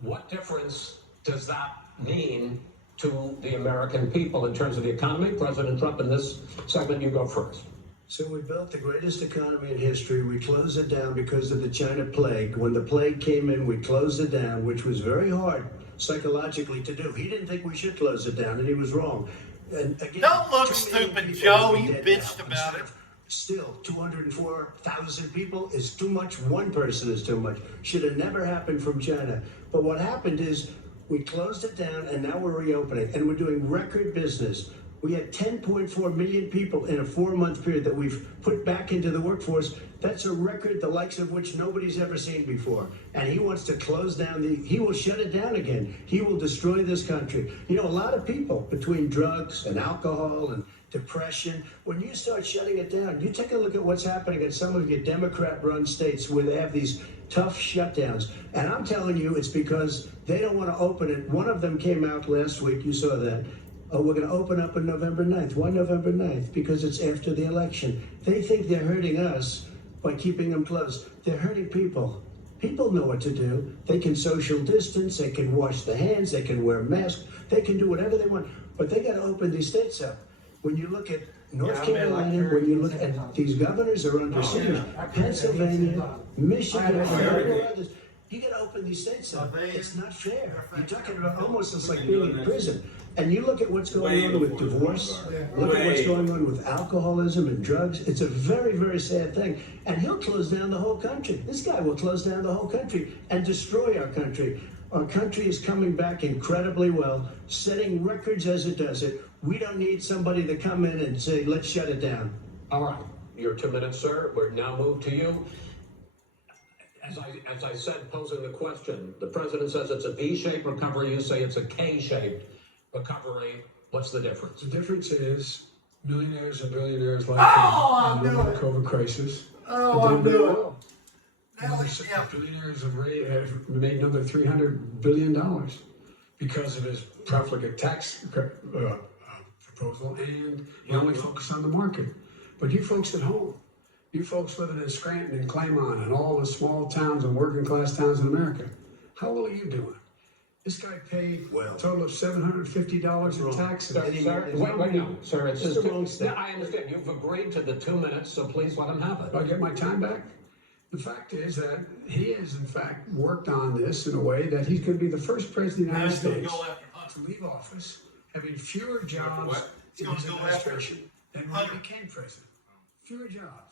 What difference does that mean to the American people in terms of the economy? President Trump, in this segment, you go first. So we built the greatest economy in history. We closed it down because of the China plague. When the plague came in, we closed it down, which was very hard psychologically to do. He didn't think we should close it down, and he was wrong. And again, Don't look 2 million stupid, people Joe. will be You dead bitched now. about Instead it. of Still, 204,000 people is too much. One person is too much. Should have never happened from China. But what happened is we closed it down, and now we're reopening, and we're doing record business. We had 10.4 million people in a 4-month period that we've put back into the workforce. That's a record the likes of which nobody's ever seen before. And he wants to close down he will shut it down again. He will destroy this country. You know, a lot of people, between drugs and alcohol and depression, when you start shutting it down, you take a look at what's happening in some of your Democrat-run states where they have these tough shutdowns. And I'm telling you, it's because they don't want to open it. One of them came out last week, you saw that. Oh, we're going to open up on November 9th. Why November 9th? Because it's after the election. They think they're hurting us by keeping them closed. They're hurting people. People know what to do. They can social distance, they can wash their hands, they can wear masks, they can do whatever they want. But they got to open these states up. When you look at North Carolina, when you look at these governors are under siege, Pennsylvania, Michigan, others. You got to open these states up. It's not fair. You're talking about almost it's like being in prison. And you look at what's going on with divorce, look at what's going on with alcoholism and drugs. It's a very, very sad thing. And he'll close down the whole country. This guy will close down the whole country and destroy our country. Our country is coming back incredibly well, setting records as it does it. We don't need somebody to come in and say, let's shut it down. All right, your 2 minutes, sir. We're now moved to you. As I said, posing the question, the president says it's a V-shaped recovery. You say it's a K-shaped recovery. What's the difference? The difference is millionaires and billionaires like Oh, him I knew in the it. COVID crisis. Oh, are I doing very knew it. well. Now, yeah. Billionaires have made another $300 billion because of his profligate tax proposal, and he only focused on the market. But you folks at home, you folks living in Scranton and Claymont and all the small towns and working class towns in America, how well are you doing? This guy paid Well. a total of $750 in Wrong. taxes. Sir, wait, no, sir, it's It's just, the wrong step. no, I understand, you've agreed to the 2 minutes, so please let him have Do I it. get my time back? The fact is that he has in fact worked on this in a way that he's going to be the first president of the United He's gonna States go after Hunter. to leave office having fewer jobs what? He's in gonna his go after administration than when he Hunter. became president. Fewer jobs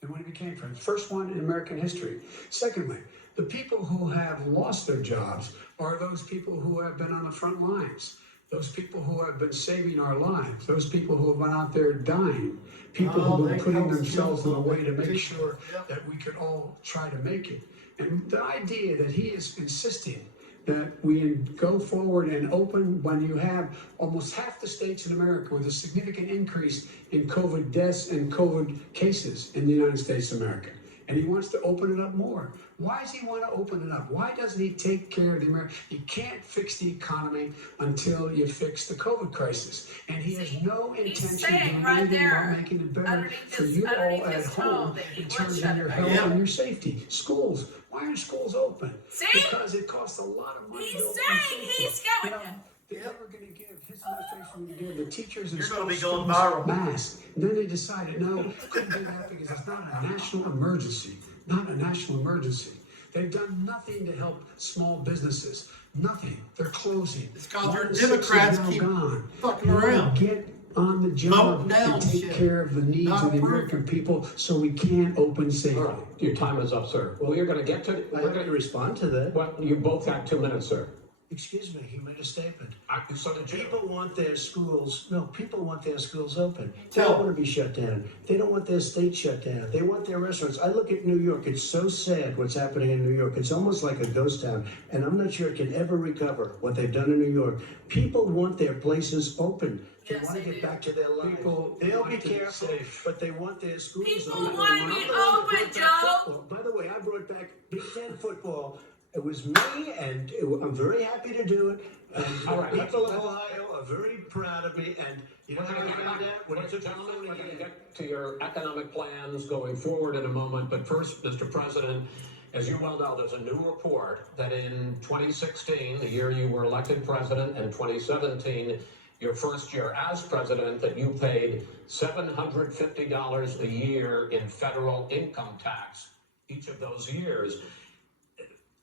than when he became president. First one in American history. Secondly, the people who have lost their jobs are those people who have been on the front lines. Those people who have been saving our lives, those people who have been out there dying, people Oh, who have they been putting helped themselves in a kill way to them. make sure Yep. that we could all try to make it. And the idea that he is insisting that we go forward and open when you have almost half the states in America with a significant increase in COVID deaths and COVID cases in the United States of America. And he wants to open it up more. Why does he want to open it up? Why doesn't he take care of the American? You can't fix the economy until you fix the COVID crisis. And he has no He's intention of saying doing right anything about there, making it better underneath for his- you all underneath at his home tone that he in would terms of shut your it health down. and your safety. Schools. Why aren't schools open? See? Because it costs a lot of money. He's to open saying schools. he's You going know, to. They were going to give, his administration would give the teachers and You're school gonna be going students viral. masks. And then they decided, no, couldn't do that because it's not a national emergency. Not a national emergency. They've done nothing to help small businesses. Nothing. They're closing. It's 'cause One your in six is Democrats now keep gone. fucking You know, around. Get on the job Vote down and take shit. care of the needs Not of the approve. American people so we can open safely. All right, your time is up, sir. We're gonna get to, I we're have to gonna, respond to that. well, you both got 2 minutes, sir. Excuse me, he made a statement. So did you. People want their schools, no, people want their schools open. They Tell don't want to be shut down. They don't want their state shut down. They want their restaurants. I look at New York, it's so sad what's happening in New York. It's almost like a ghost town. And I'm not sure it can ever recover what they've done in New York. People want their places open. They Yes, want to they get do. back to their lives. People They'll want be to be careful, safe. but they want their schools People open. want to I'm be the one that open, brought back Joe. football. By the way, I brought back Big Ten football. It was me, and I'm very happy to do it. And All right, the people of let's- Ohio are very proud of me. And you know how I found out? When I Ladies took and the gentlemen, we're phone going to in. get to your economic plans going forward in a moment. But first, Mr. President, as you well know, there's a new report that in 2016, the year you were elected president, and 2017, your first year as president, that you paid $750 a year in federal income tax each of those years.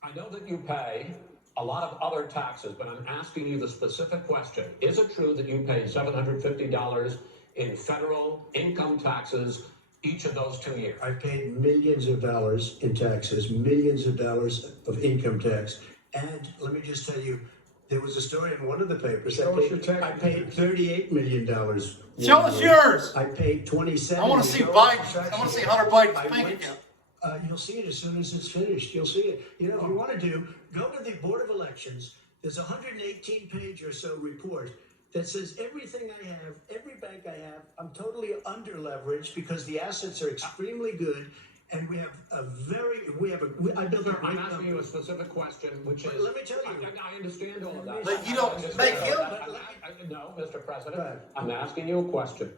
I know that you pay a lot of other taxes, but I'm asking you the specific question. Is it true that you paid $750 in federal income taxes each of those 2 years? I paid millions of dollars in taxes, millions of dollars of income tax. And let me just tell you, there was a story in one of the papers. Show us your tax I paid $38 million. Show us yours. I paid 27. I want to see million. Biden. I want to see Hunter Biden's I bank went- account. You'll see it as soon as it's finished. You'll see it. You know, if you want to do, go to the Board of Elections. There's a 118-page or so report that says everything I have, every bank I have, I'm totally under leveraged because the assets are extremely good, and we have a very, I built a Sir, I'm great asking you a company. specific question, which But is. let me tell you. I understand all of that. But you don't I understand make all him- of that. No, Mr. President, Go ahead. I'm asking you a question.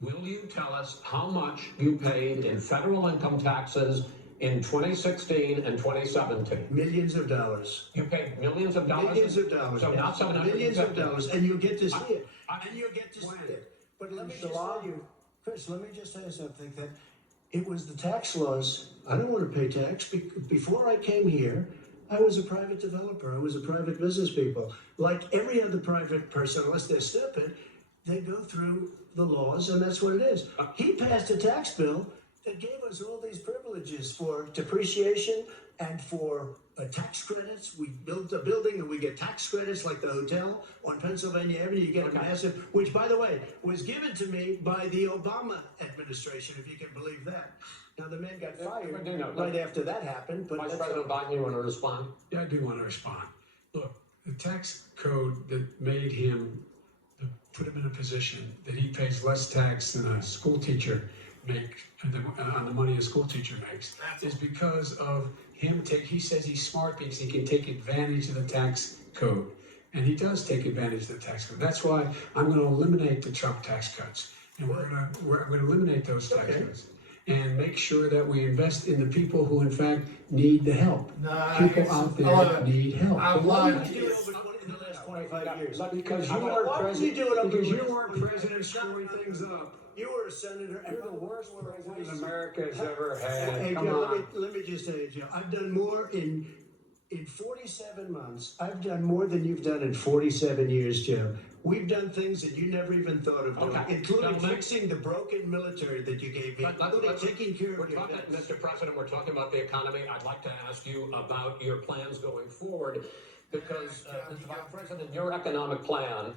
Will you tell us how much you paid in federal income taxes in 2016 and 2017? Millions of dollars. You paid millions of dollars? Millions of dollars. So not yes. 750. Millions of dollars, and you'll get to see it. I- And you'll get to see it. But let me You just still are? tell you, Chris, let me just tell you something, that it was the tax laws. I don't want to pay tax. Before I came here, I was a private developer. I was a private business people. Like every other private person, unless they're stupid, they go through the laws, and that's what it is. He passed a tax bill that gave us all these privileges for depreciation and for tax credits. We built a building and we get tax credits like the hotel on Pennsylvania Avenue. You get a massive, which by the way, was given to me by the Obama administration, if you can believe that. Now the man got fired no. right after that happened, but Vice that's President Biden, you want to respond? Yeah, I do want to respond. Look, the tax code that made him, that put him in a position that he pays less tax than a school teacher on the money a school teacher makes is because of him he says he's smart because he can take advantage of the tax code. And he does take advantage of the tax code. That's why I'm going to eliminate the Trump tax cuts. And we're going to eliminate those tax Okay. cuts. and make sure that we invest in the people who in fact need the help. Nah, People it's- out I there love it. need help. I Why lied did to you do you. it over in the last 25 years? Because you Why weren't would you president, do it over because the you last weren't 25 president years? screwing things up. You were a senator. You're the worst president America has ever had. Hey, Come Joe, on. let me just tell you, Joe, I've done more in 47 months. I've done more than you've done in 47 years, Joe. We've done things that you never even thought of doing, Okay. including Gentlemen. fixing the broken military that you gave me, Let's- including taking care We're of your talking, vets. Mr. President, we're talking about the economy. I'd like to ask you about your plans going forward, because, Mr. Vice President, your economic plan,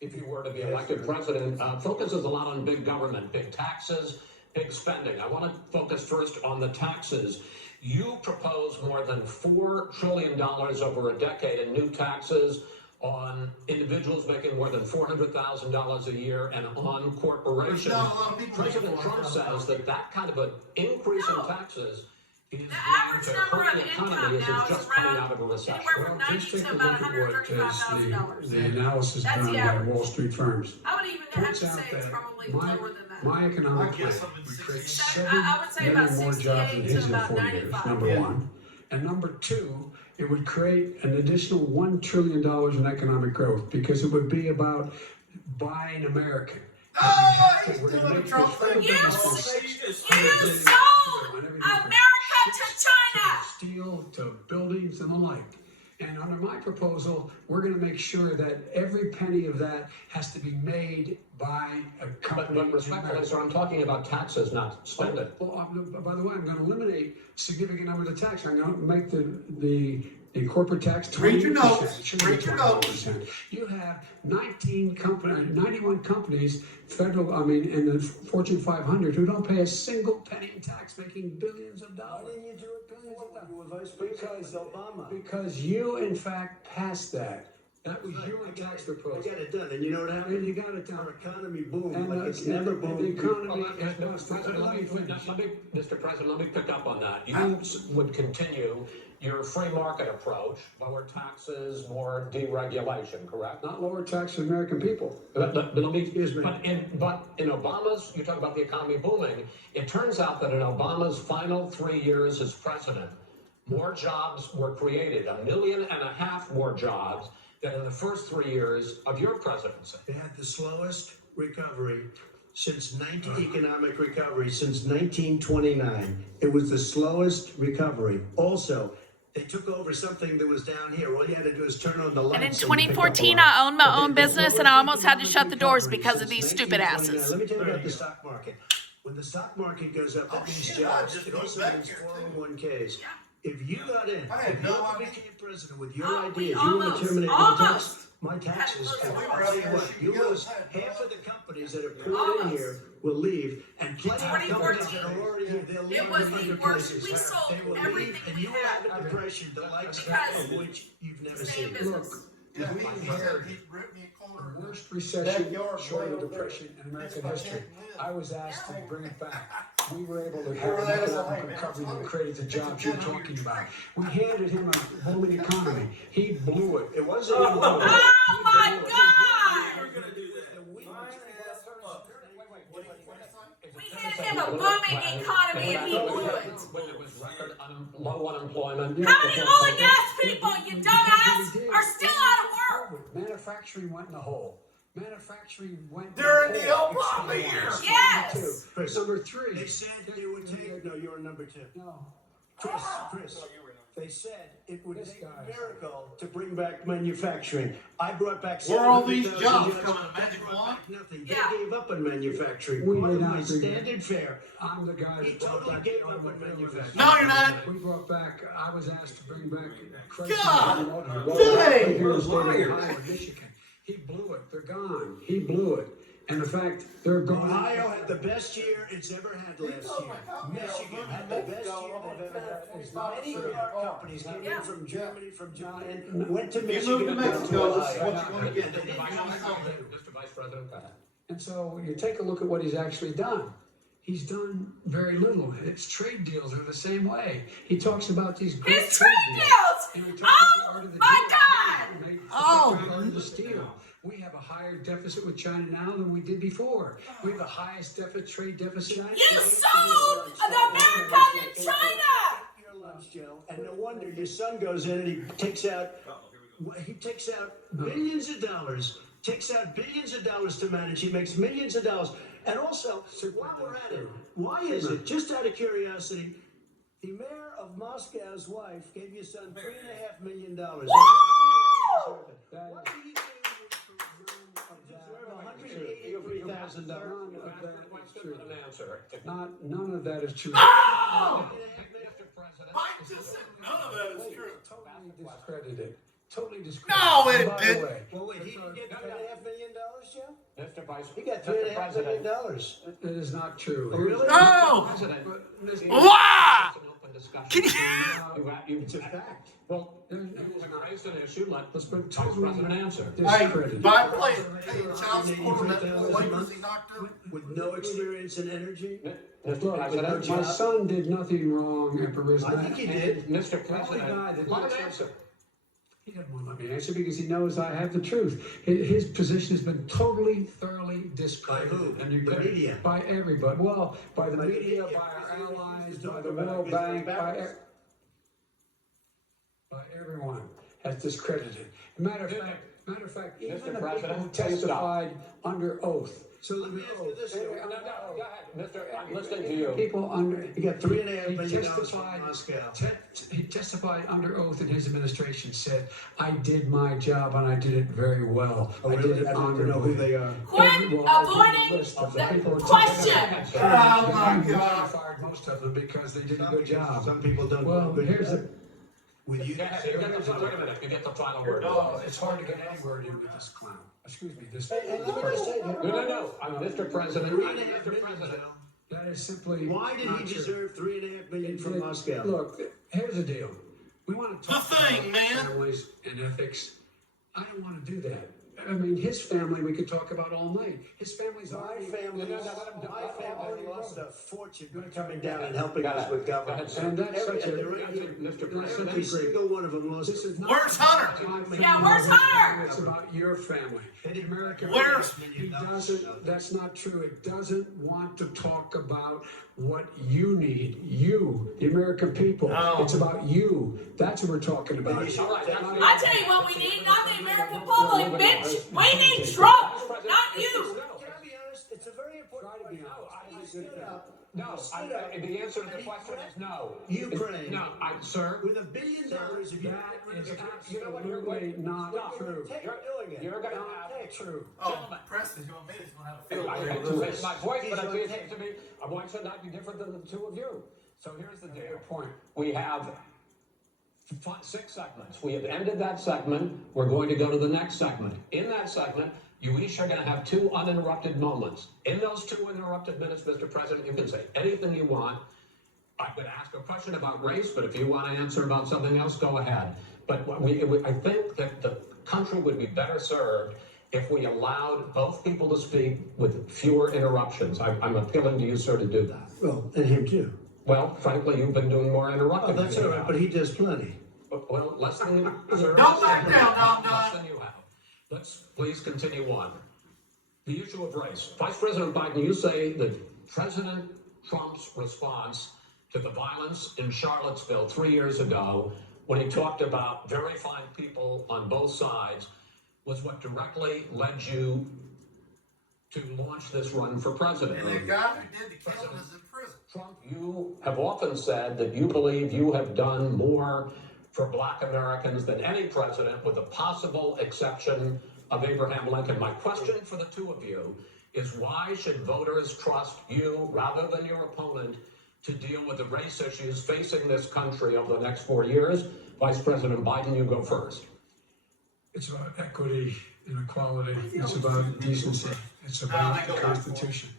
if you were to be elected president, focuses a lot on big government, big taxes, big spending. I want to focus first on the taxes. You propose more than $4 trillion over a decade in new taxes on individuals making more than $400,000 a year and on corporations. There's not a lot of people making President Trump says that that kind of an increase in taxes is going average to number hurt of the economy income as now it's is just coming around out of a recession. anywhere from Well, 90 just take to a about look at what $135,000. is the analysis That's done the by average. Wall Street firms. I would even have Points to out say it's that probably my, lower than that. my economic I plan guess I'm in would create 60. 7 I would say about million more jobs 68 than to his in about 4 years, 95. number Yeah. one. And number two, it would create an additional $1 trillion in economic growth, because it would be about buying American. Oh, he's We're gonna doing the make Trump this thing. federal Yes! government Say you just- You sold America to China! Steel to buildings and the like. And under my proposal, we're going to make sure that every penny of that has to be made by a company. But respectfully, sir, I'm talking about taxes, not spending. Well, by the way, I'm going to eliminate a significant number of the tax. I'm going to make the corporate tax 20%. Read your notes. It should be Read your notes. 21%. You have 91 companies, in the Fortune 500 who don't pay a single penny in tax, making billions of Why dollars. didn't you do it before when you were vice president with Obama? Because you, in fact, passed that. That was your tax I proposal. got it done, and you know what And happened? you got it done. Our economy boomed And like it's never the boomed. economy Well, is Mr. President, Mr. President, let me pick up on that. You would continue your free market approach, lower taxes, more deregulation, correct? not lower tax for American people. But let me, Excuse me. but in Obama's, you talk about the economy booming, it turns out that in Obama's final 3 years as president, more jobs were created, 1.5 million more jobs than in the first 3 years of your presidency. They had the slowest recovery economic recovery since 1929. It was the slowest recovery. Also, they took over something that was down here. All you had to do is turn on the lights. And in and you picked up a 2014, lot. I owned my But own the business, and I almost had to shut the doors because of these since stupid 1929. asses. Let me tell you about the stock market. When the stock market goes up, that means shit, I jobs. just It moved also back means here, 401ks. If you got in, I had if you no ever idea. became president with your Oh, we ideas, you were almost- terminating the almost tax. My taxes. had- we were I'll out tell you there what, shooting you guns. lose half of the companies that have poured in here will leave, and plenty of companies that are already here, they'll leave. It was to the other worst. places. We sold They will leave, everything and we you will had. have a depression the likes Because of which you've never stay in seen. business. Yeah, he inherited ripped me a corner. The worst recession Backyard short way of over there. depression in American That's history. why I can't live. I was asked to bring it back. We were able to Yeah, have an that's economic right, man. recovery that created the jobs you're talking about. We handed him a booming economy. He blew it. It wasn't even. Oh my God! We're gonna do that. My ass up. We handed him a booming economy and he blew it. When it was record low unemployment. How many oil and gas people, you dumbass, are still out of work? Manufacturing went in the hole. Manufacturing went During in the the hole. Obama Extremely years. lost. Yes. Number two. Chris, Number three. They said it would take. No, you're number two. No. Chris. They said it would This take a guy. miracle to bring back manufacturing. I brought back. Where are all these 700,000 jobs coming? A magic wand? Nothing. Yeah. They gave up on manufacturing. We Part may of not my bring standard fare. I'm the guy He that brought totally back gave the up on automobile manufacturing. No, you're not. We brought back, I was asked to bring back Chrysler God Automotive. dang. Right here in the state of Ohio, Michigan. He blew it. They're gone. He blew it. And the fact they're gone. Ohio had the best year it's ever had last year. Michigan had the best year they've ever had. As many car companies came in from Germany, from Japan, went to You Michigan. moved to and went Mexico, this is Ohio. what you're gonna get. They didn't Mr. know Vice President, go ahead. And so you take a look at what he's actually done. He's done very little. His trade deals are the same way. He talks about these great His trade deals! And he talks Oh about the art of the my deal. God! He made Oh. the art of the steel. We have a higher deficit with China now than we did before. We have the highest trade deficit. You sold America to China! Your lunch, Joe, and no wonder your son goes in and he takes out billions of dollars. Takes out billions of dollars to manage. He makes millions of dollars. And also, while we're at it, why is it, just out of curiosity, the mayor of Moscow's wife gave your son $3.5 million? What do you do with $183,000? None of that is true. Oh! Mike just said none of that is true. Totally discredited. Totally discredited. No, it By the didn't. way, Well, wait, he didn't get $3.5 million, Joe? Mr. Vice, He got Mr. $3.5 President. million. that is not true. Really? No! President. Why? Can you? It's a fact. Well, you raised an issue, let's put Vice President answer. Hey, Discredited. by the way, hey, child support on that boy was he knocked up? With no experience in energy? Mr. Look, President, my son did nothing wrong at Burisma. I think he did. Mr. The only guy President, that let looks him like- answer. He doesn't want to let me answer because he knows I have the truth. His position has been totally, thoroughly discredited. By who? And you The get it media. by everybody. Well, by the By the media, media. by our He's allies, talking by the about World Mr. Bank, Barron's. by everyone has discredited. Matter of fact, even Mr. the people President, who please stop. testified under oath. So let me ask you this, No, Joe. go ahead, Mr. I'm listening to you. People under He got $3.5 he million from testified, Moscow. he testified under oath in his administration, said, I did my job and I did it very well. Oh, I really? did it I'd like to know who honorably. they are. Quit Well, I gave avoiding a list of the the people who question. Oh my I God. fired most of them because they did a good job. Some people don't do Well, a good here's job. the, With you, Go ahead, you get the, wait a minute, you get the final word. it's hard to get any word in with this clown. Excuse me, this. And let me just say, No, Mr. President, Mr. President. That is simply. why did not he true. deserve $3.5 million from Moscow? Look, here's the deal. We want to talk The thing, about man. families and ethics. I don't want to do that. I mean, his family we could talk about all night. His family's My already. family lost a fortune by coming down and helping Got us it. with Go ahead, government. sir. And that's such And a. they're right here. Mr. Every President. single one of them lost This is it. not. Where's Hunter? Yeah, where's Hunter? It's about your family. In America, Where's- he doesn't. That's not true. It doesn't want to talk about what you need. You, the American people. No. It's about you. That's what we're talking about. All right, that's the- I tell you what we need, not the American public, bitch. We need Trump, not you. Can I be honest? It's a very important Try to be question. honest. He stood up. No, the answer to the question is no. Ukraine. No, sir. With $1 billion of you. That is You know what, you're absolutely not Stop. true. Doing it. You're gonna Don't have- take True. Oh, Preston's gonna make us gonna have a field I day hate with to this. raise my voice, but I He's think gonna it to me, my voice should not be different than the two of you. So here's the deal. Good point. We have 6 segments. We have ended that segment. We're going to go to the next segment. In that segment, you each are going to have 2 uninterrupted moments. In those 2 uninterrupted minutes, Mr. President, you can say anything you want. I'm going to ask a question about race, but if you want to answer about something else, go ahead. But I think that the country would be better served if we allowed both people to speak with fewer interruptions. I'm appealing to you, sir, to do that. Well, and him too. Well, frankly, you've been doing more Oh, interrupting. that's than all you right, have. but he does plenty. Well, less than you. Sir, Don't back less than down, you Dom have. Don. Less than you have. Let's please continue on. The issue of race. Vice President Biden, you say that President Trump's response to the violence in Charlottesville 3 years ago, when he talked about very fine people on both sides, was what directly led you to launch this run for president. And the guy who did the killing is in prison. Trump, you have often said that you believe you have done more for Black Americans than any president, with the possible exception of Abraham Lincoln. My question for the two of you is, why should voters trust you rather than your opponent to deal with the race issues facing this country over the next 4 years? Vice President Biden, you go first. It's about equity and equality. It's about decency. It's about the Constitution.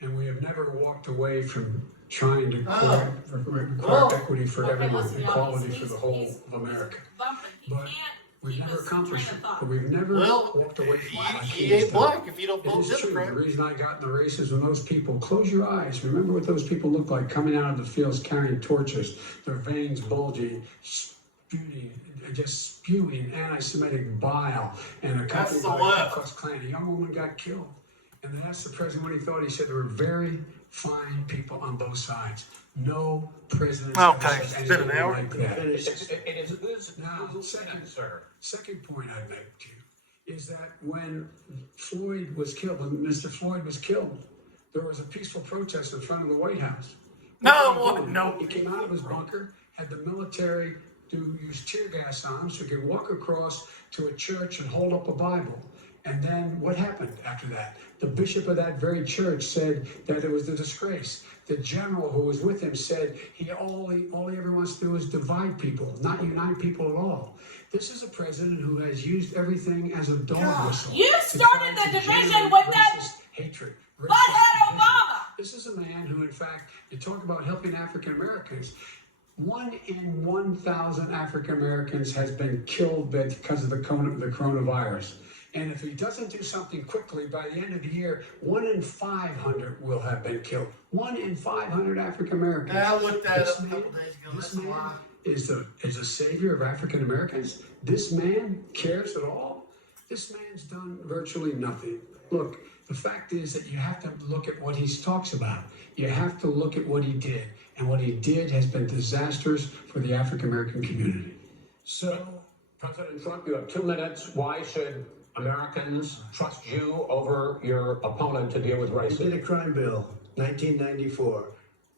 And we have never walked away from trying to correct equity for everyone, equality for the whole of America. But we've never accomplished it. But we've never Well, walked away from it. I he can't ain't stop. black if you don't It vote is true. The Democrat. reason I got in the race is when those people, close your eyes, remember what those people look like coming out of the fields carrying torches, their veins bulging, just spewing anti-Semitic bile and accompanied the by the Ku left. Klux Klan. A young woman got killed. And they asked the president what he thought. He said there were very fine people on both sides. No president Okay, ever said it's been an anything hour. like that. It is this Now, second point I'd make to you is that when Floyd was killed, when Mr. Floyd was killed, there was a peaceful protest in front of the White House. No. He came out of his bunker, had the military use tear gas on him so he could walk across to a church and hold up a Bible. And then what happened after that? The bishop of that very church said that it was a disgrace. The general who was with him said all he ever wants to do is divide people, not unite people at all. This is a president who has used everything as a dog whistle. You to started try the to division generate with that racist hatred. racist butthead division. Obama. This is a man who, in fact, you talk about helping African Americans. 1 in 1,000 African Americans has been killed because of the coronavirus. And if he doesn't do something quickly, by the end of the year, 1 in 500 will have been killed. 1 in 500 African Americans. I looked that This up a couple man- days ago. This That's a man lie. is a savior of African Americans. This man cares at all. This man's done virtually nothing. Look, the fact is that you have to look at what he talks about. You have to look at what he did. And what he did has been disastrous for the African American community. So, President Trump, you have 2 minutes. Why should Americans trust you over your opponent to deal with you did racism? a crime bill, 1994,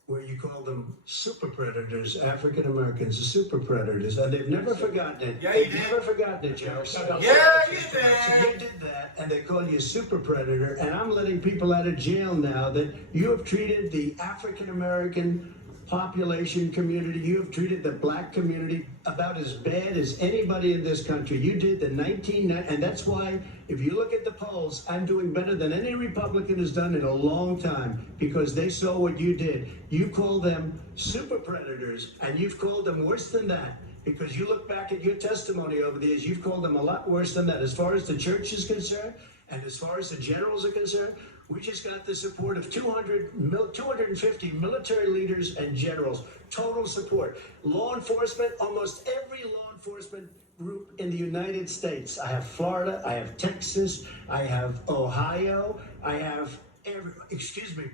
where you called them super predators, African Americans, the super predators, and they've never forgotten it. Yeah, you They've did. never forgotten it, Joe. Yeah, you So did. you did that, and they call you a super predator, and I'm letting people out of jail now that you have treated the African American population community, you have treated the black community about as bad as anybody in this country. You did the 1990, and that's why, if you look at the polls, I'm doing better than any Republican has done in a long time, because they saw what you did. You called them super predators, and you've called them worse than that. Because you look back at your testimony over the years, you've called them a lot worse than that. As far as the church is concerned, and as far as the generals are concerned, we just got the support of 250 military leaders and generals. Total support. Law enforcement, almost every law enforcement group in the United States. I have Florida, I have Texas, I have Ohio, I have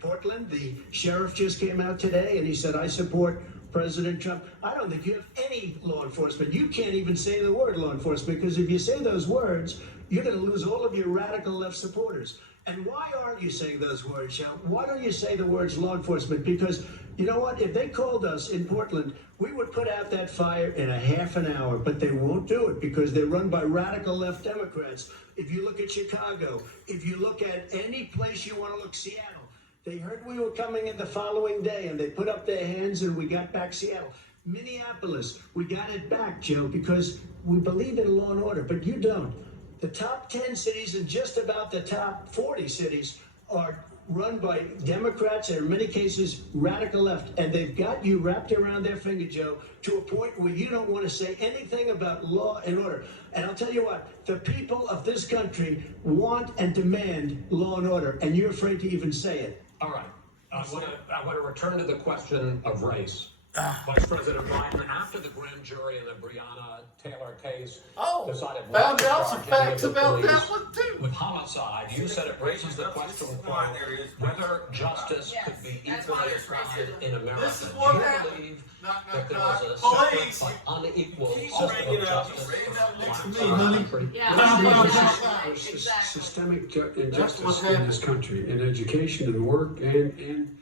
Portland. The sheriff just came out today and he said, I support President Trump. I don't think you have any law enforcement. You can't even say the word law enforcement, because if you say those words, you're going to lose all of your radical left supporters. And why aren't you saying those words, Shell? Why don't you say the words law enforcement? Because you know what? If they called us in Portland, we would put out that fire in a half an hour, but they won't do it because they're run by radical left Democrats. If you look at Chicago, if you look at any place you want to look, Seattle, they heard we were coming in the following day and they put up their hands and we got back Seattle. Minneapolis, we got it back, Joe, because we believe in law and order, but you don't. The top 10 cities and just about the top 40 cities are run by Democrats and in many cases radical left. And they've got you wrapped around their finger, Joe, to a point where you don't want to say anything about law and order. And I'll tell you what, the people of this country want and demand law and order, and you're afraid to even say it. All right. I want to return to the question of race. Vice President Biden, after the grand jury in the Breonna Taylor case decided not found to out some charge any of facts the about police that one too. with homicide, you said it raises the question, quote, whether justice could be Yes, that's why equally there's applied racism. in America. This is what Do you happened. believe Knock, that there knock, is a knock. separate Police. but unequal Keep system bringing of it up. justice Bring it up next to in me, our honey. country? Yeah. There's Exactly. systemic That's injustice what in happened. this country, in education and work and in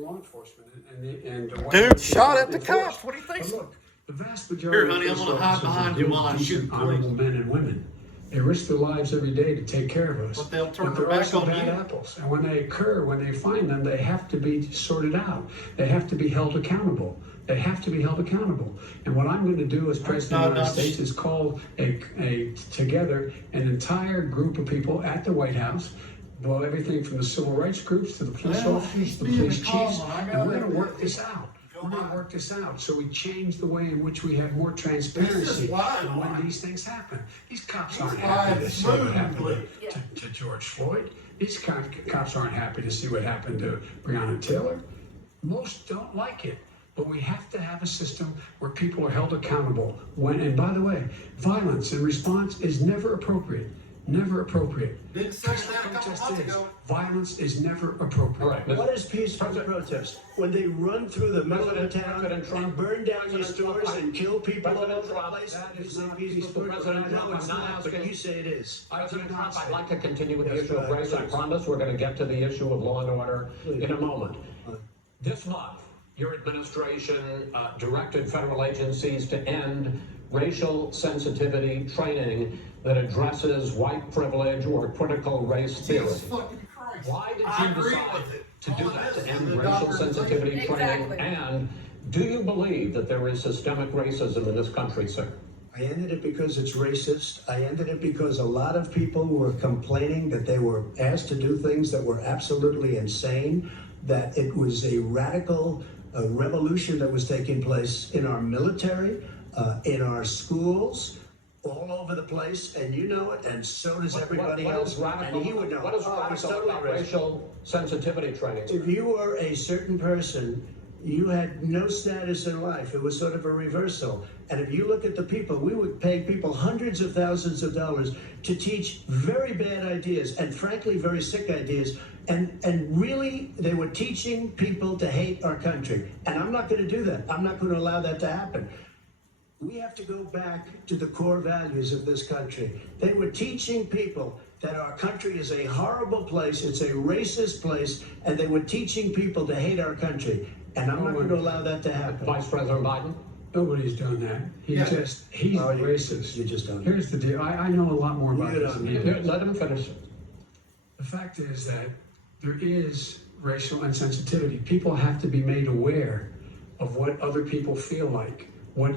law enforcement. And Dude shot at the cops. What do you think? But look, the vast majority Here, honey, of I'm police gonna hide officers are behind you good, while I decent, shoot, please. honorable men and women. They risk their lives every day to take care of us. But they'll turn there their are back some on bad you. apples, and when they occur, when they find them, they have to be sorted out. They have to be held accountable. They have to be held accountable. And what I'm going to do as President of the United States is call together an entire group of people at the White House. Well, everything from the civil rights groups to the police officers, the police chiefs, and we're going to work this out. We're going to work this out so we change the way in which we have more transparency when these things happen. These cops aren't happy to see what happened to George Floyd. These cops aren't happy to see what happened to Breonna Taylor. Most don't like it. but we have to have a system where people are held accountable. And by the way, violence in response is never appropriate. Never appropriate. Didn't say Peaceful that a couple protest months is. ago. Violence is never appropriate. All right, Mr. What is peaceful protest? When they run through the middle of the President town Trump, and burn down your President stores Trump, and kill people all President over the Trump, place? that You is say not peaceful peaceful. protest. President I know Trump, it's I'm not not, but asking- you say it is. President Trump, I'd like to continue with the Yes, issue of go ahead. race. I promise we're going to get to the issue of law and order Please. in a moment. This month, your administration directed federal agencies to end racial sensitivity training that addresses white privilege or critical race theory. Jesus fucking Christ. Why did I you agree decide with it. to do All that, this to is end the racial doctor's sensitivity opinion. training? Exactly. And do you believe that there is systemic racism in this country, sir? I ended it because it's racist. I ended it because a lot of people were complaining that they were asked to do things that were absolutely insane, that it was a radical revolution that was taking place in our military, in our schools, all over the place, and you know it, and so does everybody What else. is radical? And he would know. What is Oh, it's radical totally about racist. racial sensitivity training? If you were a certain person, you had no status in life. It was sort of a reversal. And if you look at the people, we would pay people hundreds of thousands of dollars to teach very bad ideas and frankly very sick ideas. And really, they were teaching people to hate our country. And I'm not going to do that. I'm not going to allow that to happen. We have to go back to the core values of this country. They were teaching people that our country is a horrible place, it's a racist place, and they were teaching people to hate our country. And I'm not going to allow that to happen. Vice President Biden? Nobody's done that. He's Oh, you- racist. you just don't. Here's the deal. I know a lot more about You this don't. than you. Here, let him finish. The fact is that there is racial insensitivity. People have to be made aware of what other people feel like, what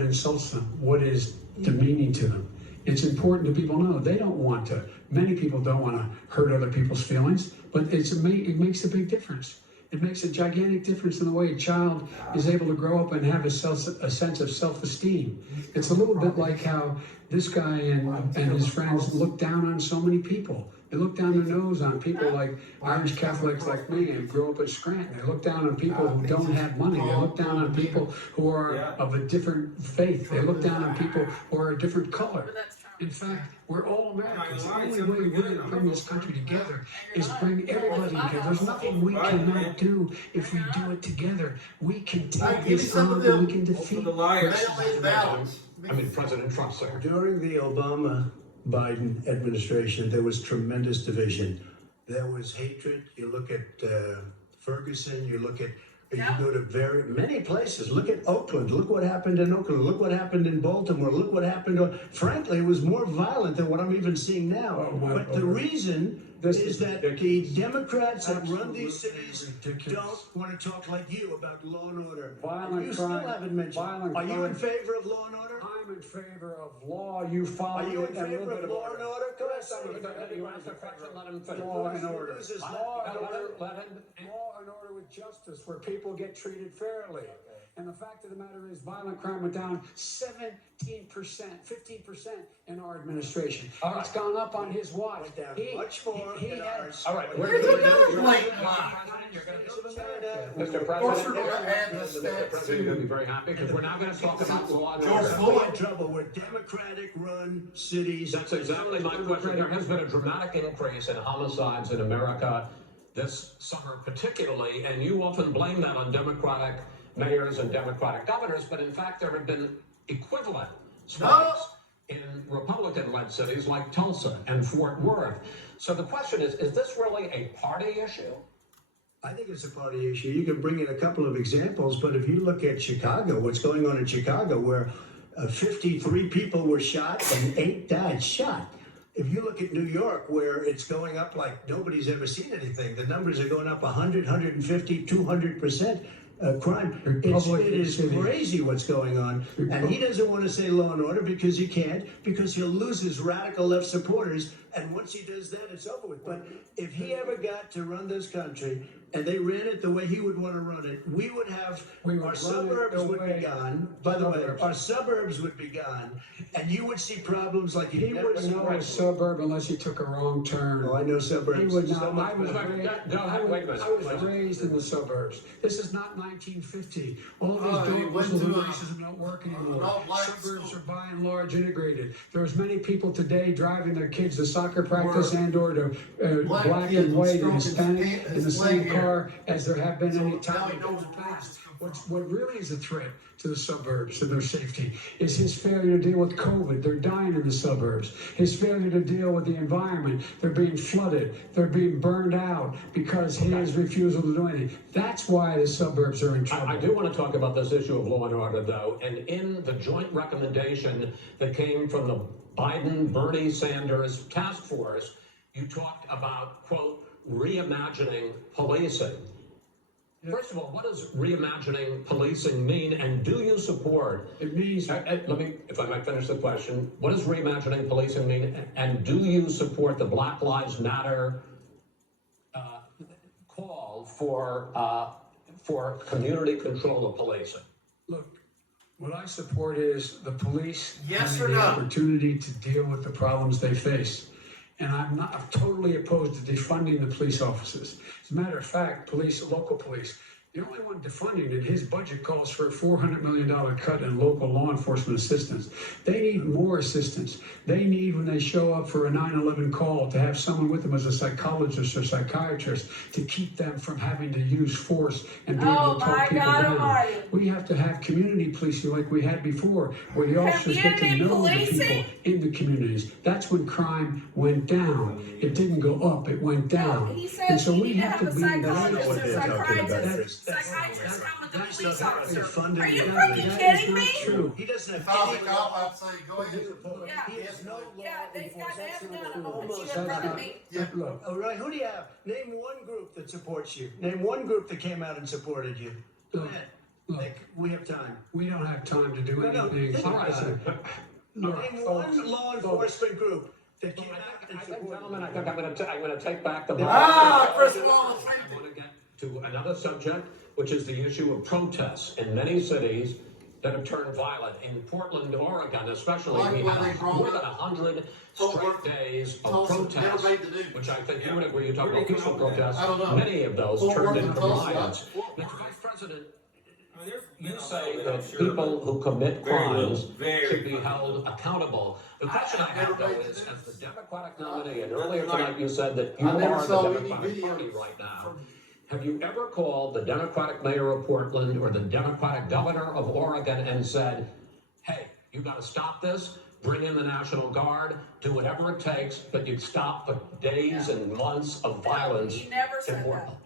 insults them, what is demeaning to them. It's important that people know they don't want to. Many people don't want to hurt other people's feelings, but it makes a big difference. It makes a gigantic difference in the way a child is able to grow up and have a sense of self-esteem. It's a little bit like how this guy and his friends look down on so many people. They look down their nose on people like Irish Catholics like me and grew up in Scranton. They look down on people who don't have money. They look down on people who are of a different faith. They look down on people who are a different color. But that's true. In fact, we're all Americans. The only way we're going to bring this country together is bring everybody together. There's nothing we cannot do if we do it together. We can Hey, take give me this some on of and we them. can defeat The liars. Railway balance. I mean, President Trump, sir. During the Obama-Biden administration, there was tremendous division. There was hatred. You look at Ferguson, you look at, you go to very many places. Look at Oakland. Look what happened in Oakland. Look what happened in Baltimore. Look what happened. Frankly, it was more violent than what I'm even seeing now. But the reason is that the Democrats that run these cities don't want to talk like you about law and order. Violent You crime. still haven't mentioned. Violent Are you in crime. favor of law and order? I'm in favor of law. You follow Are you in it and a little favor bit of of law and order? Go ahead. You asked a question, let him finish. Law and order. Loses Law and order. Let him. Law and order with justice, where people get treated fairly. And the fact of the matter is, violent crime went down 17%, 15% in our administration. All right. It's gone up on his watch. Went down much more he than had- ours. All right, Here's another blatant lie. Mr. course we're President, gonna add the Mr. stats President, you're going to be very happy because we're now going to talk about law and George order. Floyd. In trouble. We're Democratic-run cities. That's exactly my question. There has been a dramatic increase in homicides in America this summer particularly, and you often blame that on Democratic mayors and Democratic governors, but in fact there have been equivalent spikes in Republican-led cities like Tulsa and Fort Worth. So the question is this really a party issue? I think it's a party issue. You can bring in a couple of examples, but if you look at Chicago, what's going on in Chicago, where 53 people were shot and 8 died shot. If you look at New York, where it's going up like nobody's ever seen anything, the numbers are going up 100, 150, 200%. Crime. It is crazy what's going on. And he doesn't want to say law and order because he can't, because he'll lose his radical left supporters. And once he does that, it's over with. But if he ever got to run this country, and they ran it the way he would want to run it, we would have, We would our run it suburbs the would be way- gone. By the way, Suburbs. our suburbs would be gone, and you would see problems like He you've never wouldn't seen know a before. suburb unless he took a wrong turn. Oh, I know He suburbs. would So not. much I was better. raised, No, I wait a minute. was raised in the suburbs. This is not 1950. All these Oh, you dog went whistles and to a- racism don't work an anymore. all-black Suburbs school. are by and large integrated. There's many people today driving their kids to soccer practice and or to Black black kids and white stroking and Hispanic his in the leg same here. car as there have been So any now time he in knows the where past. this come What really is a threat to the suburbs and their safety is his failure to deal with COVID. They're dying in the suburbs. His failure to deal with the environment. They're being flooded. They're being burned out because his refusal to do anything. That's why the suburbs are in trouble. I do want to talk about this issue of law and order, though, and in the joint recommendation that came from the Biden-Bernie Sanders task force, you talked about, quote, reimagining policing. First of all, what does reimagining policing mean, and do you support? It means Let me, if I might finish the question. What does reimagining policing mean, and do you support the Black Lives Matter call for community control of policing? look, what I support is the police Yes having or the no? opportunity to deal with the problems they face. And I'm totally opposed to defunding the police officers. As a matter of fact, local police, the only one defunding it, his budget calls for a $400 million cut in local law enforcement assistance. They need more assistance. They need, when they show up for a 9/11 call, to have someone with them as a psychologist or psychiatrist to keep them from having to use force and be able Oh to my talk people God down. almighty. We have to have community policing like we had before, where the officers get to Community know the policing? people in the communities. That's when crime went down. It didn't go up, it went down. No, he And says so you we need to have have to a be psychologist what or they're talking about. psychiatrist. That's- Psychiatrist come with the That's police not officer. funding. Are you That freaking That kidding is not me? true. He doesn't have If I was any a cop, I'd say, go ahead. Yeah. He has no law Yeah, they've got to have enforcement. none. I'm gonna put you in That's front of not- me. Yeah. Look, All right, who do you have? Name one group that supports you. Name one group that came out and supported you. Go Look, ahead. look. We have time. we don't have time to do No, no, anything. think about Listen, it. look, Name folks, one law enforcement group that came out and I think, supported gentlemen, I you. think I'm going to take back the. Ah, first of all, I want to get to another subject, which is the issue of protests in many cities that have turned violent. In Portland, Oregon, especially, Like we when had they brought more than up 100 Tulsa- straight days of Tulsa never protests, made the news. which I think you would agree. You talk Where about do you peaceful come up with that? protests. I don't know. Many of those Fort turned Worth and into Tulsa. riots. Fort Mr. Worth. Vice President, I mean, there's you little say of it, that I'm sure, people but who commit very little, crimes very should be few. held accountable. The question I have, never though, made the is, as the news. Democratic nominee, and earlier tonight you said that you I never are saw the any Democratic Party videos right now. from- Have you ever called the Democratic mayor of Portland or the Democratic governor of Oregon and said, hey, you got to stop this, bring in the National Guard, do whatever it takes, but you stop the days and months of violence He never in said that. Portland?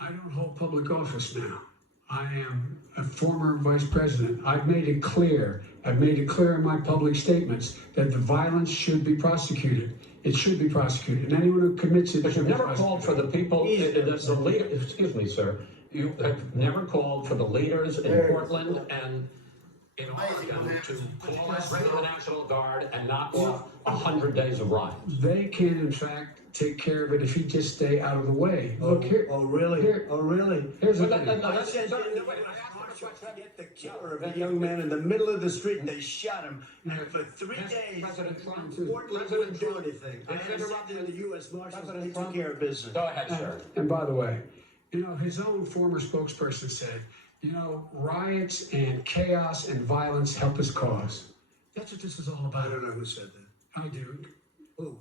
I don't hold public office now. I am a former vice president. I've made it clear in my public statements that the violence should be prosecuted. It should be prosecuted. And anyone who commits it But should you've be never called for prosecuted. the people, He's- the leader, excuse me, sir, you have never called for the leaders in There- Portland and in Oregon to call us, bring in the National Guard and knock off 100 days of riots. They can, in fact, take care of it if you just stay out of the way. Look here. Oh, really? Here- Oh, really? Here's the But thing. no, I that's- sent no, in no, the wait, I asked marshal you a to get the killer of a young man in the middle of the street, and they shot him. And for 3 Yes, days, President Trump, Portland President wouldn't do Trump, anything. They I'm had to interrupting. send in the U.S. Marshals, President they took Trump. care of business. Go ahead, sir. And by the way, you know, his own former spokesperson said, you know, riots and chaos and violence help his cause. That's what this is all I about. don't know who said that. I do. Who?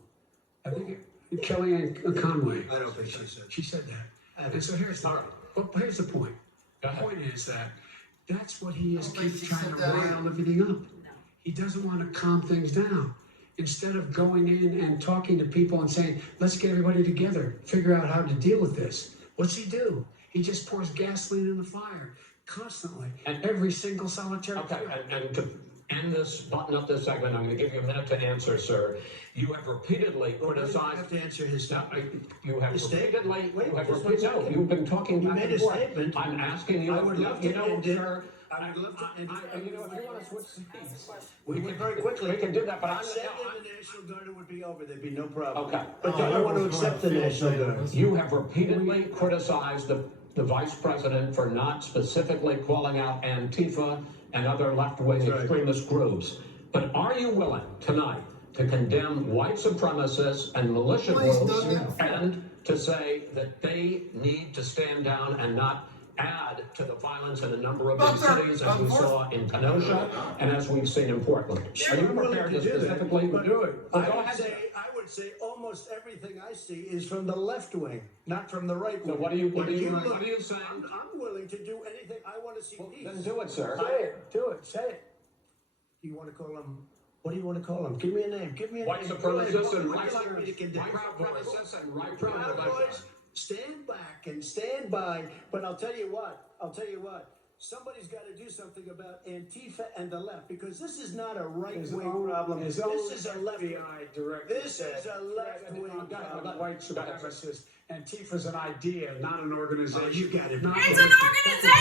I think Kellyanne Conway. I don't think she said. She said that. I And so here's the, All right. well, here's the point. Go The ahead. point is that that's what he is I don't think keep she trying said to that rile either. everything up. He doesn't want to calm things down. Instead of going in and talking to people and saying, let's get everybody together, figure out how to deal with this. What's he do? He just pours gasoline in the fire constantly, And- every single solitary Okay, time. and to end this, button up this segment, I'm going to give you a minute to answer, sir. You have repeatedly I criticized. have to answer his No, statement. you have His statement? repeatedly. Wait, You have just repeatedly. one No, second. you've been talking You back made and a forth. statement. I'm asking you. I would love to You know, end it. sir, I would love to. You know, if you want to switch seats, We can very quickly. we can do that, but I I'm said no, that the National Guard would be over. There'd be no problem. Okay. But they don't want to accept the National Guard. You have repeatedly criticized the vice president for not specifically calling out Antifa and other left-wing That's right. extremist groups. But are you willing tonight to condemn white supremacists and militia Well, he's groups done that before. and to say that they need to stand down and not add to the violence in a number of But big they're- cities, as we saw in Kenosha and as we've seen in Portland? Are you I'm willing prepared to do that, specifically but do it? Well, go I ahead. would say almost everything I see is from the left wing, not from the right So wing. what are you If saying? I'm willing to do anything. I want to see Well, peace. then do it, sir. Say it. Do it. Say it. You want to call them? What do you want to call them? Give me a name. Give me a White name. supremacists and Would right you like me to condemn? supremacists and right Proud wing Boys, stand back and stand by. But I'll tell you what. Somebody's got to do something about Antifa and the left, because this is not a right-wing problem. This is a left. This is a left-wing problem. White supremacist. Antifa's an idea, not an organization. Oh, you got it. Not It's an organization!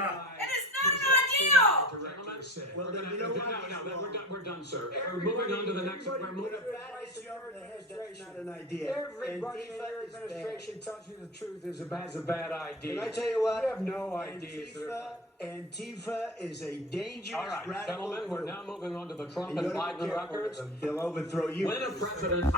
Yeah. It is not an ideal! Gentlemen, Well, then you know what? we're done, sir. We're moving on to the next. We're moving. That's not an idea. Everybody in Antifa your is bad. administration tells you the truth is a bad idea. Can I tell you what? You have no ideas. Antifa is a dangerous All right, radical gentlemen, we're group. now moving on to the Trump And and you gotta be Biden careful with records. them. They'll overthrow you. When a president